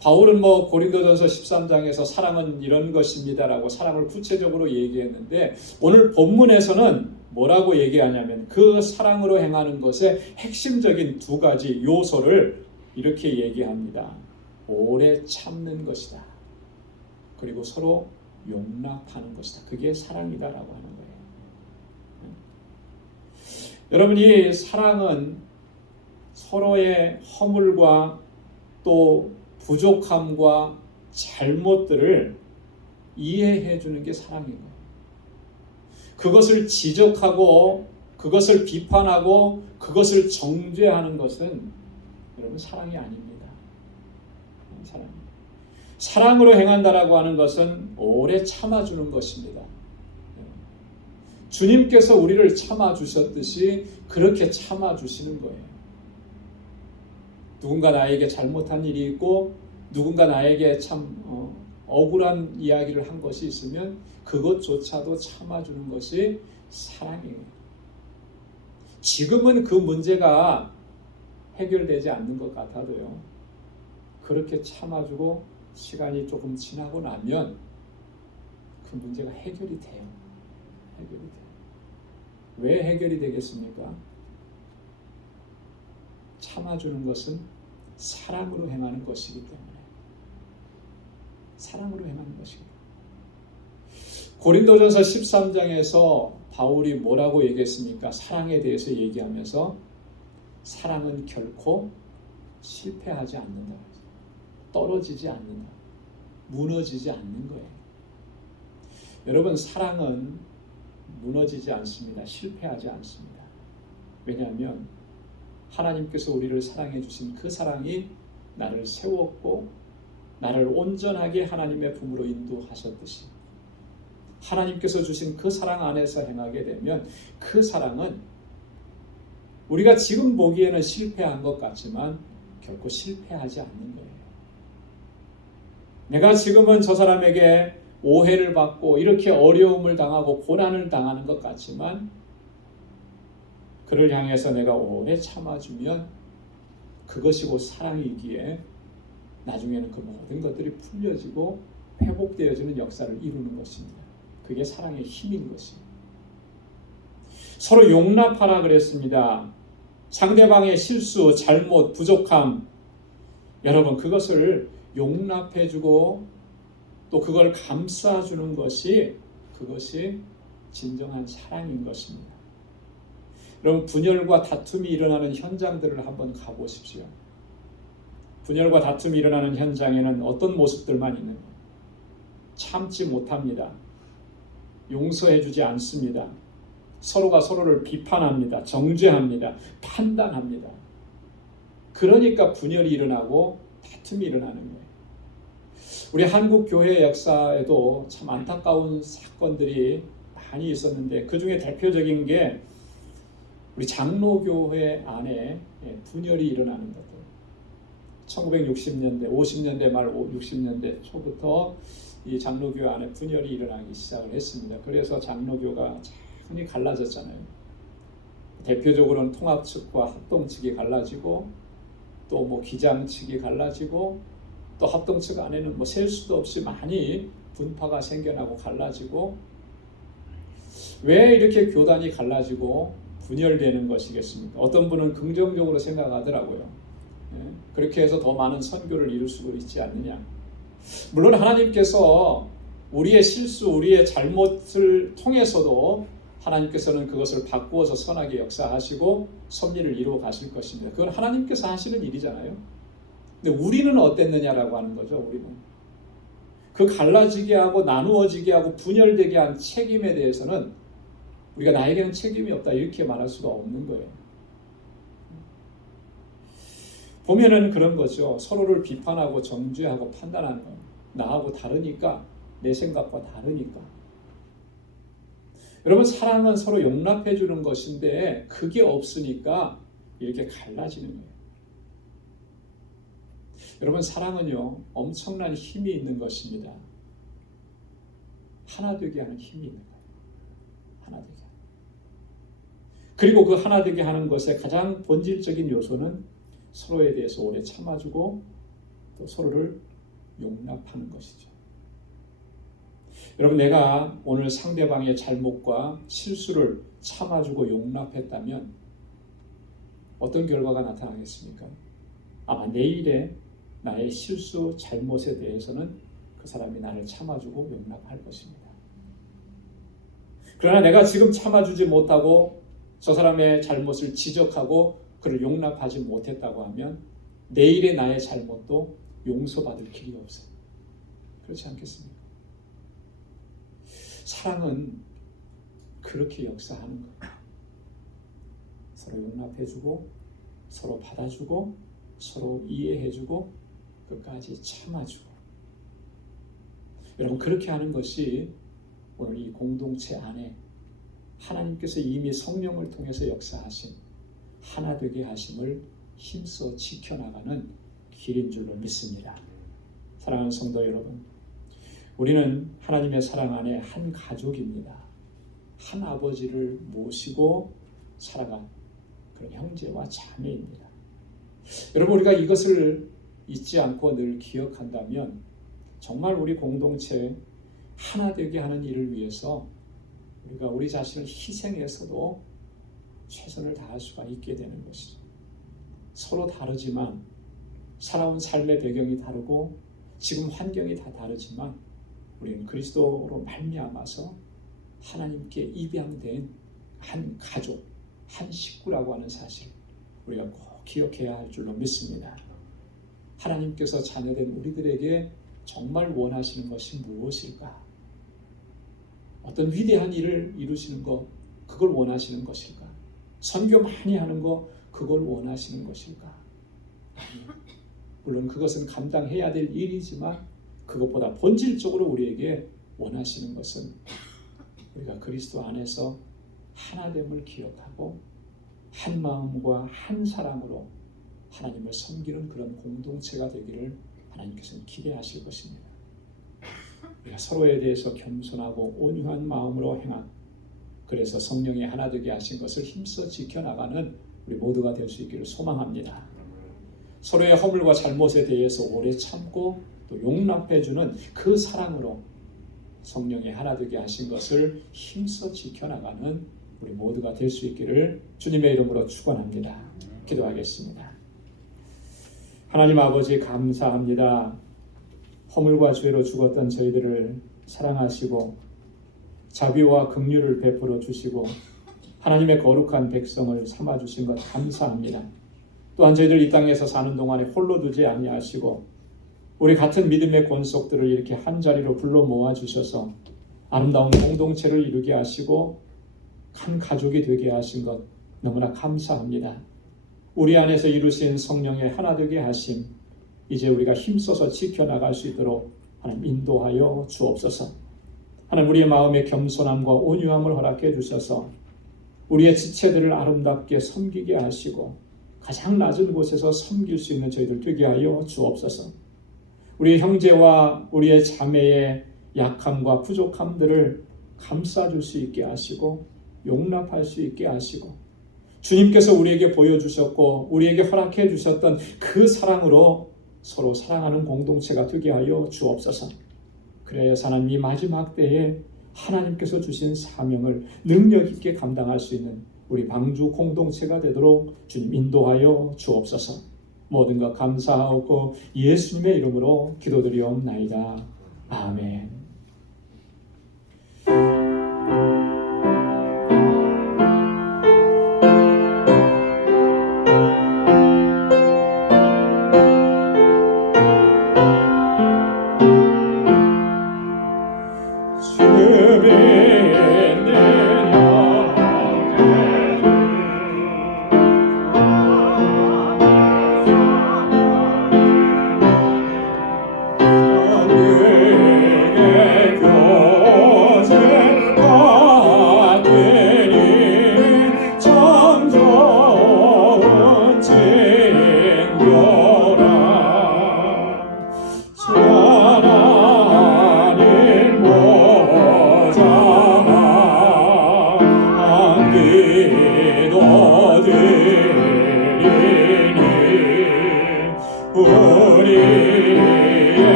바울은 고린도전서 13장에서 사랑은 이런 것입니다라고 사랑을 구체적으로 얘기했는데 오늘 본문에서는 뭐라고 얘기하냐면 그 사랑으로 행하는 것의 핵심적인 두 가지 요소를 이렇게 얘기합니다. 오래 참는 것이다. 그리고 서로 용납하는 것이다. 그게 사랑이다라고 하는 거예요. 여러분 이 사랑은 서로의 허물과 또 부족함과 잘못들을 이해해 주는 게 사랑인 거예요. 그것을 지적하고 그것을 비판하고 그것을 정죄하는 것은 여러분 사랑이 아닙니다. 사랑으로 행한다라고 하는 것은 오래 참아주는 것입니다. 주님께서 우리를 참아주셨듯이 그렇게 참아주시는 거예요. 누군가 나에게 잘못한 일이 있고 누군가 나에게 참 억울한 이야기를 한 것이 있으면 그것조차도 참아주는 것이 사랑이에요. 지금은 그 문제가 해결되지 않는 것 같아도요, 그렇게 참아주고 시간이 조금 지나고 나면 그 문제가 해결이 돼요. 해결이 돼요. 왜 해결이 되겠습니까? 참아주는 것은 사랑으로 행하는 것이기 때문에. 사랑으로 행하는 것이기 때문에. 고린도전서 13장에서 바울이 뭐라고 얘기했습니까? 사랑에 대해서 얘기하면서 사랑은 결코 실패하지 않는다. 떨어지지 않는다. 무너지지 않는 거예요. 여러분, 사랑은 무너지지 않습니다. 실패하지 않습니다. 왜냐하면 하나님께서 우리를 사랑해 주신 그 사랑이 나를 세웠고 나를 온전하게 하나님의 품으로 인도하셨듯이 하나님께서 주신 그 사랑 안에서 행하게 되면 그 사랑은 우리가 지금 보기에는 실패한 것 같지만 결코 실패하지 않는 거예요. 내가 지금은 저 사람에게 오해를 받고 이렇게 어려움을 당하고 고난을 당하는 것 같지만 그를 향해서 내가 오래 참아주면 그것이 곧 사랑이기에 나중에는 그 모든 것들이 풀려지고 회복되어지는 역사를 이루는 것입니다. 그게 사랑의 힘인 것입니다. 서로 용납하라 그랬습니다. 상대방의 실수, 잘못, 부족함, 여러분 그것을 용납해주고 또 그걸 감싸주는 것이 그것이 진정한 사랑인 것입니다. 여러분 분열과 다툼이 일어나는 현장들을 한번 가보십시오. 분열과 다툼이 일어나는 현장에는 어떤 모습들만 있는 거예요? 참지 못합니다. 용서해주지 않습니다. 서로가 서로를 비판합니다. 정죄합니다. 판단합니다. 그러니까 분열이 일어나고 다툼이 일어나는 거예요. 우리 한국 교회 역사에도 참 안타까운 사건들이 많이 있었는데 그 중에 대표적인 게 우리 장로교회 안에 분열이 일어나는 것들. 1960년대, 50년대 말 60년대 초부터 이 장로교회 안에 분열이 일어나기 시작을 했습니다. 그래서 장로교가 많이 갈라졌잖아요. 대표적으로는 통합 측과 합동 측이 갈라지고 또 뭐 기장 측이 갈라지고 또 합동 측 안에는 뭐 셀 수도 없이 많이 분파가 생겨나고 갈라지고 왜 이렇게 교단이 갈라지고 분열되는 것이겠습니까? 어떤 분은 긍정적으로 생각하더라고요. 그렇게 해서 더 많은 선교를 이룰 수 있지 않느냐. 물론 하나님께서 우리의 실수, 우리의 잘못을 통해서도 하나님께서는 그것을 바꾸어서 선하게 역사하시고 섭리를 이루어 가실 것입니다. 그건 하나님께서 하시는 일이잖아요. 근데 우리는 어땠느냐라고 하는 거죠. 우리는 그 갈라지게 하고 나누어지게 하고 분열되게 한 책임에 대해서는 우리가 나에게는 책임이 없다 이렇게 말할 수가 없는 거예요. 보면은 그런 거죠. 서로를 비판하고 정죄하고 판단하는 거예요. 나하고 다르니까, 내 생각과 다르니까. 여러분 사랑은 서로 용납해 주는 것인데 그게 없으니까 이렇게 갈라지는 거예요. 여러분 사랑은요 엄청난 힘이 있는 것입니다. 하나 되게 하는 힘이 있는 거예요. 하나 되게. 그리고 그 하나 되게 하는 것의 가장 본질적인 요소는 서로에 대해서 오래 참아주고 또 서로를 용납하는 것이죠. 여러분 내가 오늘 상대방의 잘못과 실수를 참아주고 용납했다면 어떤 결과가 나타나겠습니까? 아마 내일의 나의 실수, 잘못에 대해서는 그 사람이 나를 참아주고 용납할 것입니다. 그러나 내가 지금 참아주지 못하고 저 사람의 잘못을 지적하고 그를 용납하지 못했다고 하면 내일의 나의 잘못도 용서받을 길이 없어요. 그렇지 않겠습니까? 사랑은 그렇게 역사하는 거예요. 서로 용납해주고 서로 받아주고 서로 이해해주고 끝까지 참아주고, 여러분 그렇게 하는 것이 오늘 이 공동체 안에 하나님께서 이미 성령을 통해서 역사하신 하나 되게 하심을 힘써 지켜나가는 길인 줄로 믿습니다. 사랑하는 성도 여러분, 우리는 하나님의 사랑 안에 한 가족입니다. 한 아버지를 모시고 살아간 그런 형제와 자매입니다. 여러분, 우리가 이것을 잊지 않고 늘 기억한다면 정말 우리 공동체 하나 되게 하는 일을 위해서 우리가 우리 자신을 희생해서도 최선을 다할 수가 있게 되는 것이죠. 서로 다르지만, 살아온 삶의 배경이 다르고 지금 환경이 다 다르지만 우리는 그리스도로 말미암아서 하나님께 입양된 한 가족, 한 식구라고 하는 사실 우리가 꼭 기억해야 할 줄로 믿습니다. 하나님께서 자녀된 우리들에게 정말 원하시는 것이 무엇일까? 어떤 위대한 일을 이루시는 것, 그걸 원하시는 것일까? 선교 많이 하는 것, 그걸 원하시는 것일까? 아니요. 물론 그것은 감당해야 될 일이지만 그것보다 본질적으로 우리에게 원하시는 것은 우리가 그리스도 안에서 하나됨을 기억하고 한 마음과 한 사랑으로 하나님을 섬기는 그런 공동체가 되기를 하나님께서는 기대하실 것입니다. 우리가 서로에 대해서 겸손하고 온유한 마음으로 행한, 그래서 성령이 하나 되게 하신 것을 힘써 지켜나가는 우리 모두가 될 수 있기를 소망합니다. 서로의 허물과 잘못에 대해서 오래 참고 또 용납해주는 그 사랑으로 성령이 하나 되게 하신 것을 힘써 지켜나가는 우리 모두가 될 수 있기를 주님의 이름으로 축원합니다. 기도하겠습니다. 하나님 아버지, 감사합니다. 허물과 죄로 죽었던 저희들을 사랑하시고 자비와 긍휼을 베풀어 주시고 하나님의 거룩한 백성을 삼아 주신 것 감사합니다. 또한 저희들 이 땅에서 사는 동안에 홀로 두지 아니하시고 우리 같은 믿음의 권속들을 이렇게 한 자리로 불러 모아 주셔서 아름다운 공동체를 이루게 하시고 한 가족이 되게 하신 것 너무나 감사합니다. 우리 안에서 이루신 성령의 하나 되게 하심, 이제 우리가 힘써서 지켜나갈 수 있도록 하나님 인도하여 주옵소서. 하나님, 우리의 마음의 겸손함과 온유함을 허락해 주셔서 우리의 지체들을 아름답게 섬기게 하시고 가장 낮은 곳에서 섬길 수 있는 저희들 되게 하여 주옵소서. 우리의 형제와 우리의 자매의 약함과 부족함들을 감싸줄 수 있게 하시고 용납할 수 있게 하시고 주님께서 우리에게 보여주셨고 우리에게 허락해 주셨던 그 사랑으로 서로 사랑하는 공동체가 되게 하여 주옵소서. 그래야 하나님 이 마지막 때에 하나님께서 주신 사명을 능력 있게 감당할 수 있는 우리 방주 공동체가 되도록 주님 인도하여 주옵소서. 모든 것 감사하고 예수님의 이름으로 기도드리옵나이다. 아멘.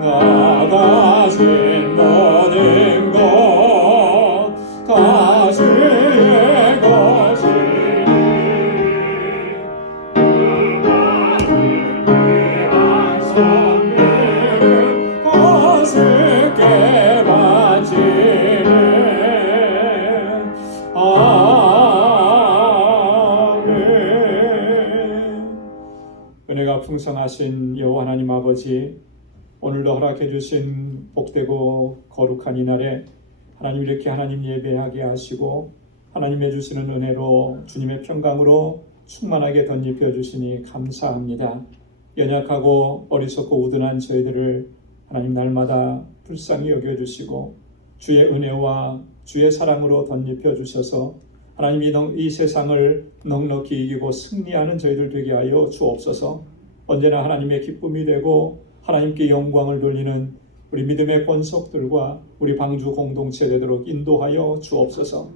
나 가진 모든 것 다 주의 것이니 그가 선비를 거스게 바치네. 아멘. 은혜가 풍성하신 여호와 하나님 아버지, 오늘도 허락해 주신 복되고 거룩한 이날에 하나님 이렇게 하나님 예배하게 하시고 하나님의 주시는 은혜로 주님의 평강으로 충만하게 덧입혀 주시니 감사합니다. 연약하고 어리석고 우둔한 저희들을 하나님 날마다 불쌍히 여겨주시고 주의 은혜와 주의 사랑으로 덧입혀 주셔서 하나님 이 세상을 넉넉히 이기고 승리하는 저희들 되게 하여 주옵소서. 언제나 하나님의 기쁨이 되고 하나님께 영광을 돌리는 우리 믿음의 권속들과 우리 방주 공동체 되도록 인도하여 주옵소서.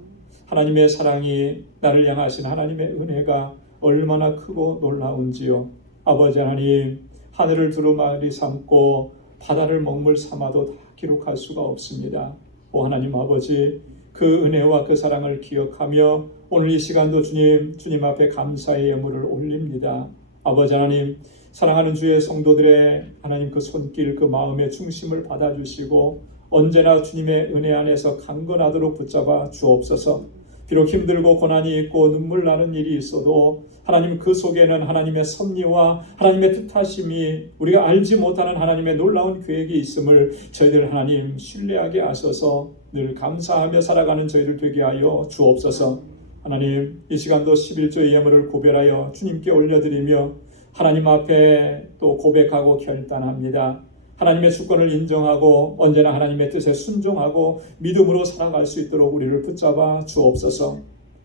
하나님의 사랑이 나를 향하신 하나님의 은혜가 얼마나 크고 놀라운지요. 아버지 하나님, 하늘을 두루마리 삼고 바다를 먹물 삼아도 다 기록할 수가 없습니다. 오 하나님 아버지, 그 은혜와 그 사랑을 기억하며 오늘 이 시간도 주님 앞에 감사의 예물을 올립니다. 아버지 하나님, 사랑하는 주의 성도들의 하나님 그 손길, 그 마음의 중심을 받아주시고 언제나 주님의 은혜 안에서 강건하도록 붙잡아 주옵소서. 비록 힘들고 고난이 있고 눈물 나는 일이 있어도 하나님 그 속에는 하나님의 섭리와 하나님의 뜻하심이 우리가 알지 못하는 하나님의 놀라운 계획이 있음을 저희들 하나님 신뢰하게 하셔서 늘 감사하며 살아가는 저희들 되게 하여 주옵소서. 하나님, 이 시간도 11조의 예물을 구별하여 주님께 올려드리며 하나님 앞에 또 고백하고 결단합니다. 하나님의 주권을 인정하고 언제나 하나님의 뜻에 순종하고 믿음으로 살아갈 수 있도록 우리를 붙잡아 주옵소서.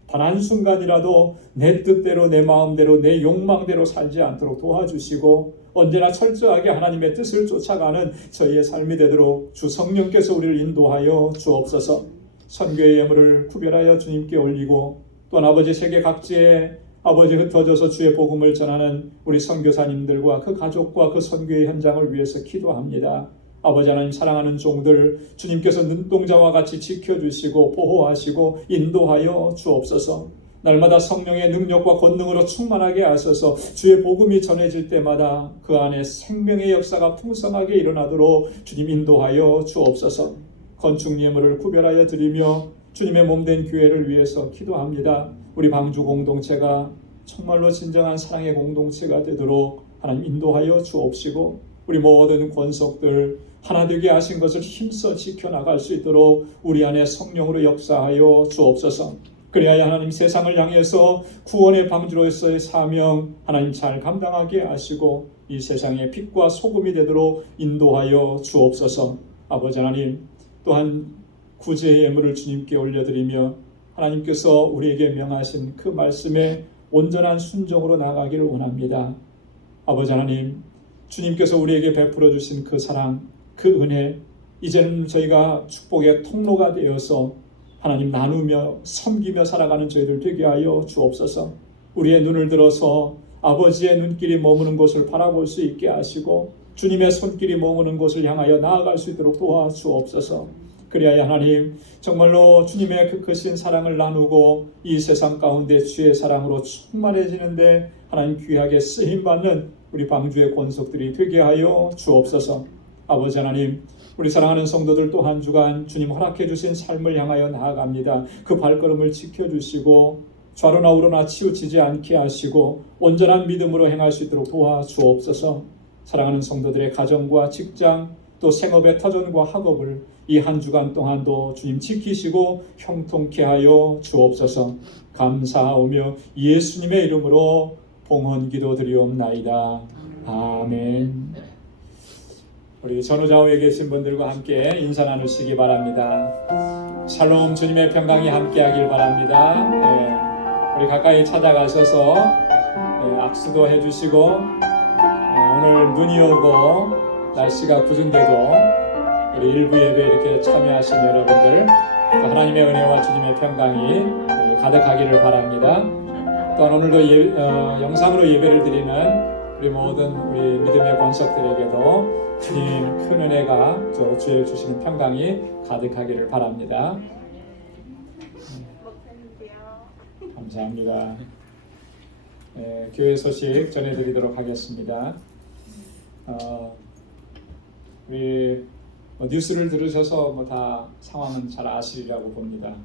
단 한순간이라도 내 뜻대로 내 마음대로 내 욕망대로 살지 않도록 도와주시고 언제나 철저하게 하나님의 뜻을 쫓아가는 저희의 삶이 되도록 주 성령께서 우리를 인도하여 주옵소서. 선교의 예물을 구별하여 주님께 올리고 또한 아버지 세계 각지에 아버지 흩어져서 주의 복음을 전하는 우리 선교사님들과 그 가족과 그 선교의 현장을 위해서 기도합니다. 아버지 하나님, 사랑하는 종들 주님께서 눈동자와 같이 지켜주시고 보호하시고 인도하여 주옵소서. 날마다 성령의 능력과 권능으로 충만하게 하셔서 주의 복음이 전해질 때마다 그 안에 생명의 역사가 풍성하게 일어나도록 주님 인도하여 주옵소서. 건축 예물을 구별하여 드리며 주님의 몸된 교회를 위해서 기도합니다. 우리 방주 공동체가 정말로 진정한 사랑의 공동체가 되도록 하나님 인도하여 주옵시고 우리 모든 권속들 하나 되게 하신 것을 힘써 지켜나갈 수 있도록 우리 안에 성령으로 역사하여 주옵소서. 그래야 하나님 세상을 향해서 구원의 방주로서의 사명 하나님 잘 감당하게 하시고 이 세상의 빛과 소금이 되도록 인도하여 주옵소서. 아버지 하나님, 또한 구제의 예물을 주님께 올려드리며 하나님께서 우리에게 명하신 그 말씀에 온전한 순종으로 나가기를 원합니다. 아버지 하나님, 주님께서 우리에게 베풀어 주신 그 사랑, 그 은혜, 이제는 저희가 축복의 통로가 되어서 하나님 나누며 섬기며 살아가는 저희들 되게 하여 주옵소서. 우리의 눈을 들어서 아버지의 눈길이 머무는 곳을 바라볼 수 있게 하시고 주님의 손길이 머무는 곳을 향하여 나아갈 수 있도록 도와주옵소서. 그리하여 하나님 정말로 주님의 그 크신 사랑을 나누고 이 세상 가운데 주의 사랑으로 충만해지는데 하나님 귀하게 쓰임받는 우리 방주의 권속들이 되게 하여 주옵소서. 아버지 하나님, 우리 사랑하는 성도들 또 한 주간 주님 허락해 주신 삶을 향하여 나아갑니다. 그 발걸음을 지켜주시고 좌로나 우로나 치우치지 않게 하시고 온전한 믿음으로 행할 수 있도록 도와주옵소서. 사랑하는 성도들의 가정과 직장 또 생업의 터전과 학업을 이 한 주간 동안도 주님 지키시고 형통케 하여 주옵소서. 감사하오며 예수님의 이름으로 봉헌 기도드리옵나이다. 아멘. 우리 전후좌우에 계신 분들과 함께 인사 나누시기 바랍니다. 샬롬, 주님의 평강이 함께하길 바랍니다. 우리 가까이 찾아가셔서 악수도 해주시고 오늘 눈이 오고 날씨가 구준데도 우리 일부 예배에 이렇게 참여하신 여러분들 하나님의 은혜와 주님의 평강이 가득하기를 바랍니다. 또한 오늘도 영상으로 예배를 드리는 우리 모든 우리 믿음의 권속들에게도 주님 큰 은혜가 주의 주시는 평강이 가득하기를 바랍니다. 감사합니다. 교회 소식 전해드리도록 하겠습니다. 우리 뉴스를 들으셔서 다 상황은 잘 아시리라고 봅니다.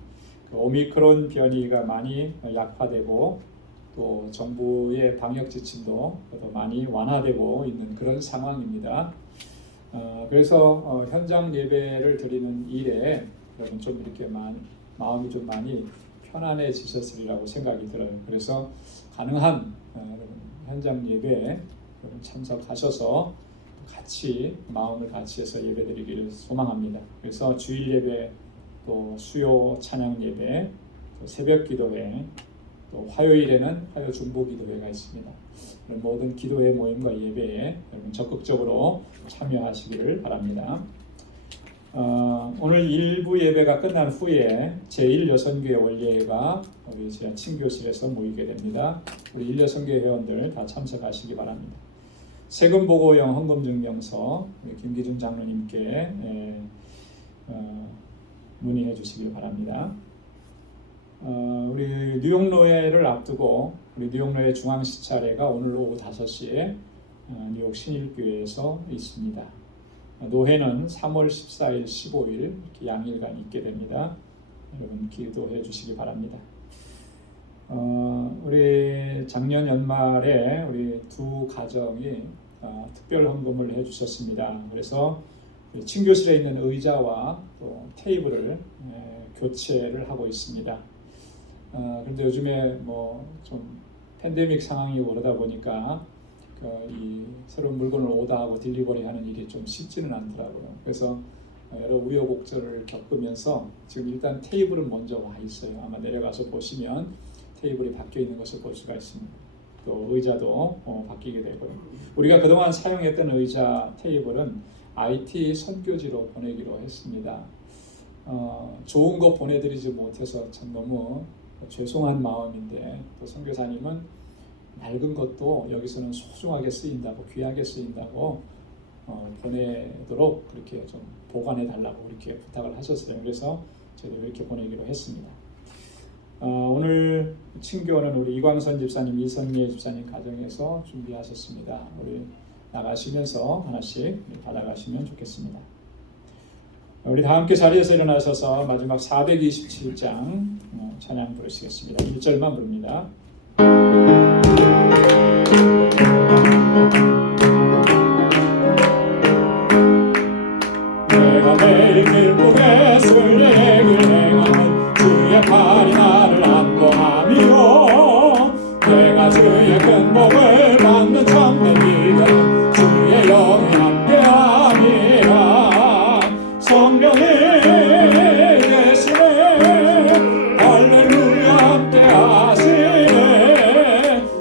그 오미크론 변이가 많이 약화되고 또 정부의 방역 지침도 더 많이 완화되고 있는 그런 상황입니다. 그래서 현장 예배를 드리는 일에 여러분 좀 이렇게 마음이 좀 많이 편안해지셨으리라고 생각이 들어요. 그래서 가능한 현장 예배에 참석하셔서 같이 마음을 같이 해서 예배드리기를 소망합니다. 그래서 주일 예배, 또 수요 찬양 예배, 또 새벽 기도회, 또 화요일에는 화요 중보 기도회가 있습니다. 모든 기도회 모임과 예배에 여러분 적극적으로 참여하시기를 바랍니다. 오늘 일부 예배가 끝난 후에 제1여선교회 원례회가 우리 제 친교실에서 모이게 됩니다. 우리 일여선교회 회원들 다 참석하시기 바랍니다. 세금보고형 헌금증명서 김기중 장로님께 문의해 주시기 바랍니다. 우리 뉴욕노회를 앞두고 우리 뉴욕노회 중앙시차례가 오늘 오후 5시에 뉴욕 신일교회에서 있습니다. 노회는 3월 14일, 15일 이렇게 양일간 있게 됩니다. 여러분 기도해 주시기 바랍니다. 우리 작년 연말에 우리 두 가정이 특별 헌금을 해주셨습니다. 그래서 친교실에 있는 의자와 또 테이블을 교체를 하고 있습니다. 그런데 요즘에 좀 팬데믹 상황이 오르다 보니까 이 새로운 물건을 오다하고 딜리버리 하는 일이 좀 쉽지는 않더라고요. 그래서 여러 우여곡절을 겪으면서 지금 일단 테이블은 먼저 와 있어요. 아마 내려가서 보시면 테이블이 바뀌어 있는 것을 볼 수가 있습니다. 또 의자도 바뀌게 되고요. 우리가 그동안 사용했던 의자, 테이블은 IT 선교지로 보내기로 했습니다. 좋은 거 보내드리지 못해서 참 너무 죄송한 마음인데, 또 선교사님은 낡은 것도 여기서는 소중하게 쓰인다고, 귀하게 쓰인다고 보내도록 그렇게 좀 보관해 달라고 이렇게 부탁을 하셨어요. 그래서 저희도 이렇게 보내기로 했습니다. 오늘 친교는 우리 이광선 집사님, 이선미애 집사님 가정에서 준비하셨습니다. 우리 나가시면서 하나씩 받아가시면 좋겠습니다. 우리 다 함께 자리에서 일어나셔서 마지막 427장 찬양 부르시겠습니다. 1절만 부릅니다. 내가 매일 기쁨에 순례의 길 행하는 주의 팔이 나를 안보하며, 내가 주의 큰 복을 받는 참된 믿음 주의 영이 함께함이라. 성령이 계시네, 할렐루야 함께하시네.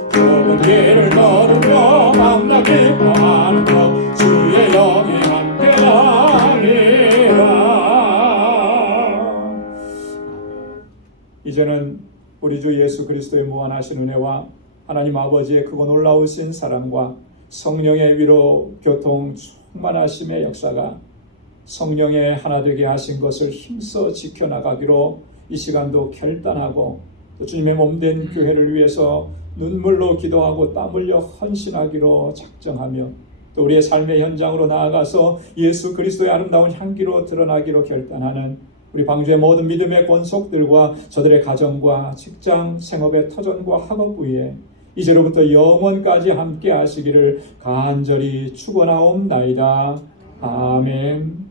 좁은 길을 걸으며 밤낮 기뻐하는 것 주의 영이 이제는 우리 주 예수 그리스도의 무한하신 은혜와 하나님 아버지의 크고 놀라우신 사랑과 성령의 위로 교통 충만하심의 역사가 성령의 하나 되게 하신 것을 힘써 지켜나가기로 이 시간도 결단하고, 또 주님의 몸된 교회를 위해서 눈물로 기도하고 땀 흘려 헌신하기로 작정하며, 또 우리의 삶의 현장으로 나아가서 예수 그리스도의 아름다운 향기로 드러나기로 결단하는 우리 방주의 모든 믿음의 권속들과 저들의 가정과 직장, 생업의 터전과 학업 위에 이제로부터 영원까지 함께 하시기를 간절히 축원하옵나이다. 아멘.